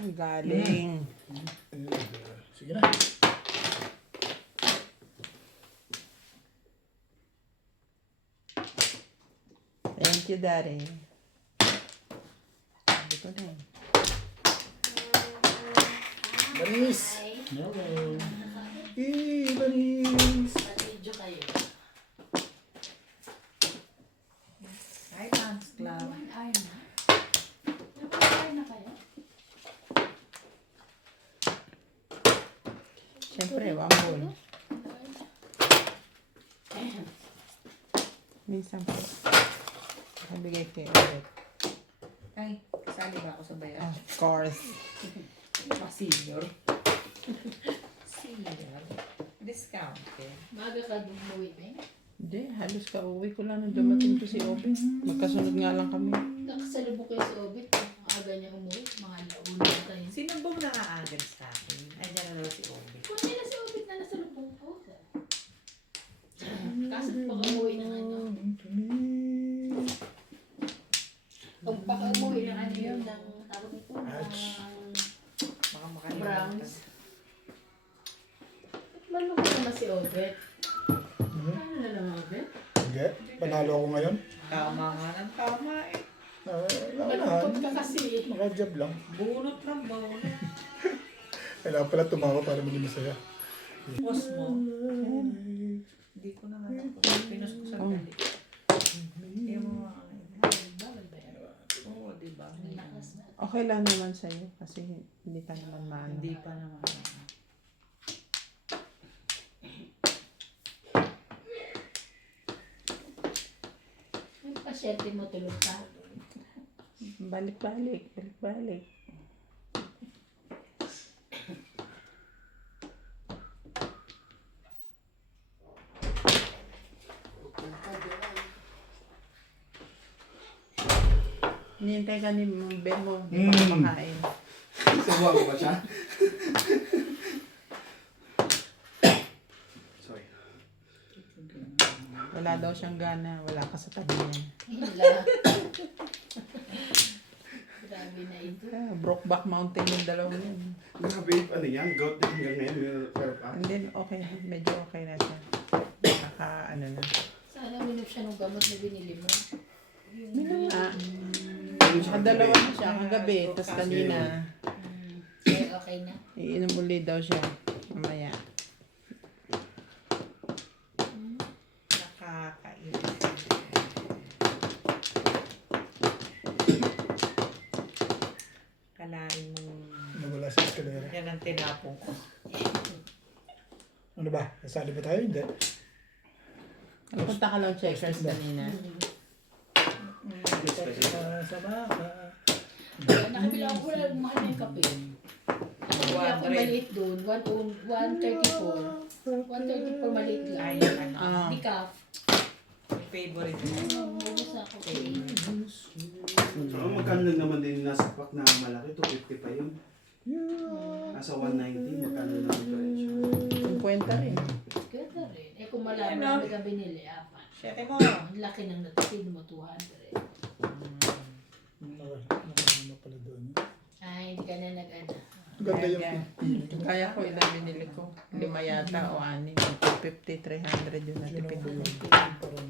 Ang galing. Sige na. Thank you, Daddy. Sabi ko na eh. Banis! Hello. Banis! Video kayo. Hi, Fans Club. Ay na. Nagpapakain na kayo? Siyempre, wamol. Minsan po. Nabigay kayo ulit. Ay, kasali ba ako sa bayan? Of course. Senior. Senior. Discount eh. Maaga ka bumuwi na Hindi, halos ka-uwi ko lang nung dumating ko si Obe. Magkasunod nga lang kami. Nakasalubok kayo sa Obit. Ang aga niya umuwi. Mga alauna na tayo. Sino bang nakaagad sa akin? Ay, dyan na naman si Obi. Kung nila si Obit na nasalubong ko. Kaso pag umuwi ng ano. Pag umuwi ng ano yun. Ng tawag nito. Baka makalimutan. Browns. Malungkot naman si Obet. Ano na lang Obet? Hindi, panalo ako ngayon. Tama nga ng tama eh. Malungkot ka kasi. Naka-job lang. Bunot lang, bunot. Kailangan pala tumawa para maging masaya. Post mo. Hindi ko na natapos. Pinos ko sa dali. Yung mga Bawal ba yan? oo, diba? Lakas na. Okay lang naman sa'yo kasi hindi ka naman maano. Hindi pa naman. Yung pasyente mo tulog ka. Balik-balik, balik-balik. Hinihintay ka ni Ben mo, hindi pa kumakain. Sawa ko ba siya? Sorry. Wala daw siyang gana, wala ka sa tabi niya. Hila. Grabe na ito. Brokeback Mountain yung dalawang yun. Grabe, ano yan? Gout din hanggang ngayon. Pero pa. And then, okay, medyo okay na siya. Ano na. Sana minom siya ng gamot na binili mo. Ah, nakadalawa na siya kagabi, tapos kanina, Kaya okay na. iinom ulit daw siya. Mamaya. Nakakainis. Kalain mo. Nawala sa eskalera. Yan ang tinapong ko. Ano ba? Nasali ba tayo? Hindi. Punta ka lang checkers kanina. Sa baka. Kaya nakabila ako wala mahal na yung kape. Nakabila ako 100. maliit doon. 134. 134 maliit lang. Ay, yung ano. Ah, Decaf. Yung favorite mo. Bubus ako. So, magkano lang naman din nasa pack na malaki? 250 pa yun. Nasa 190, magkano lang ang presyo? 50 rin. Ganda rin. Eh kung marami na ka binili, apat. Siyete mo. Ang laki ng natipid mo, 200. Nakakano pala doon. Ay, hindi ka na nag-ano. Ganda yung Kaya ko ilang binili ko. 5 yata o 6. 250, 300 yung natipid ko. Parang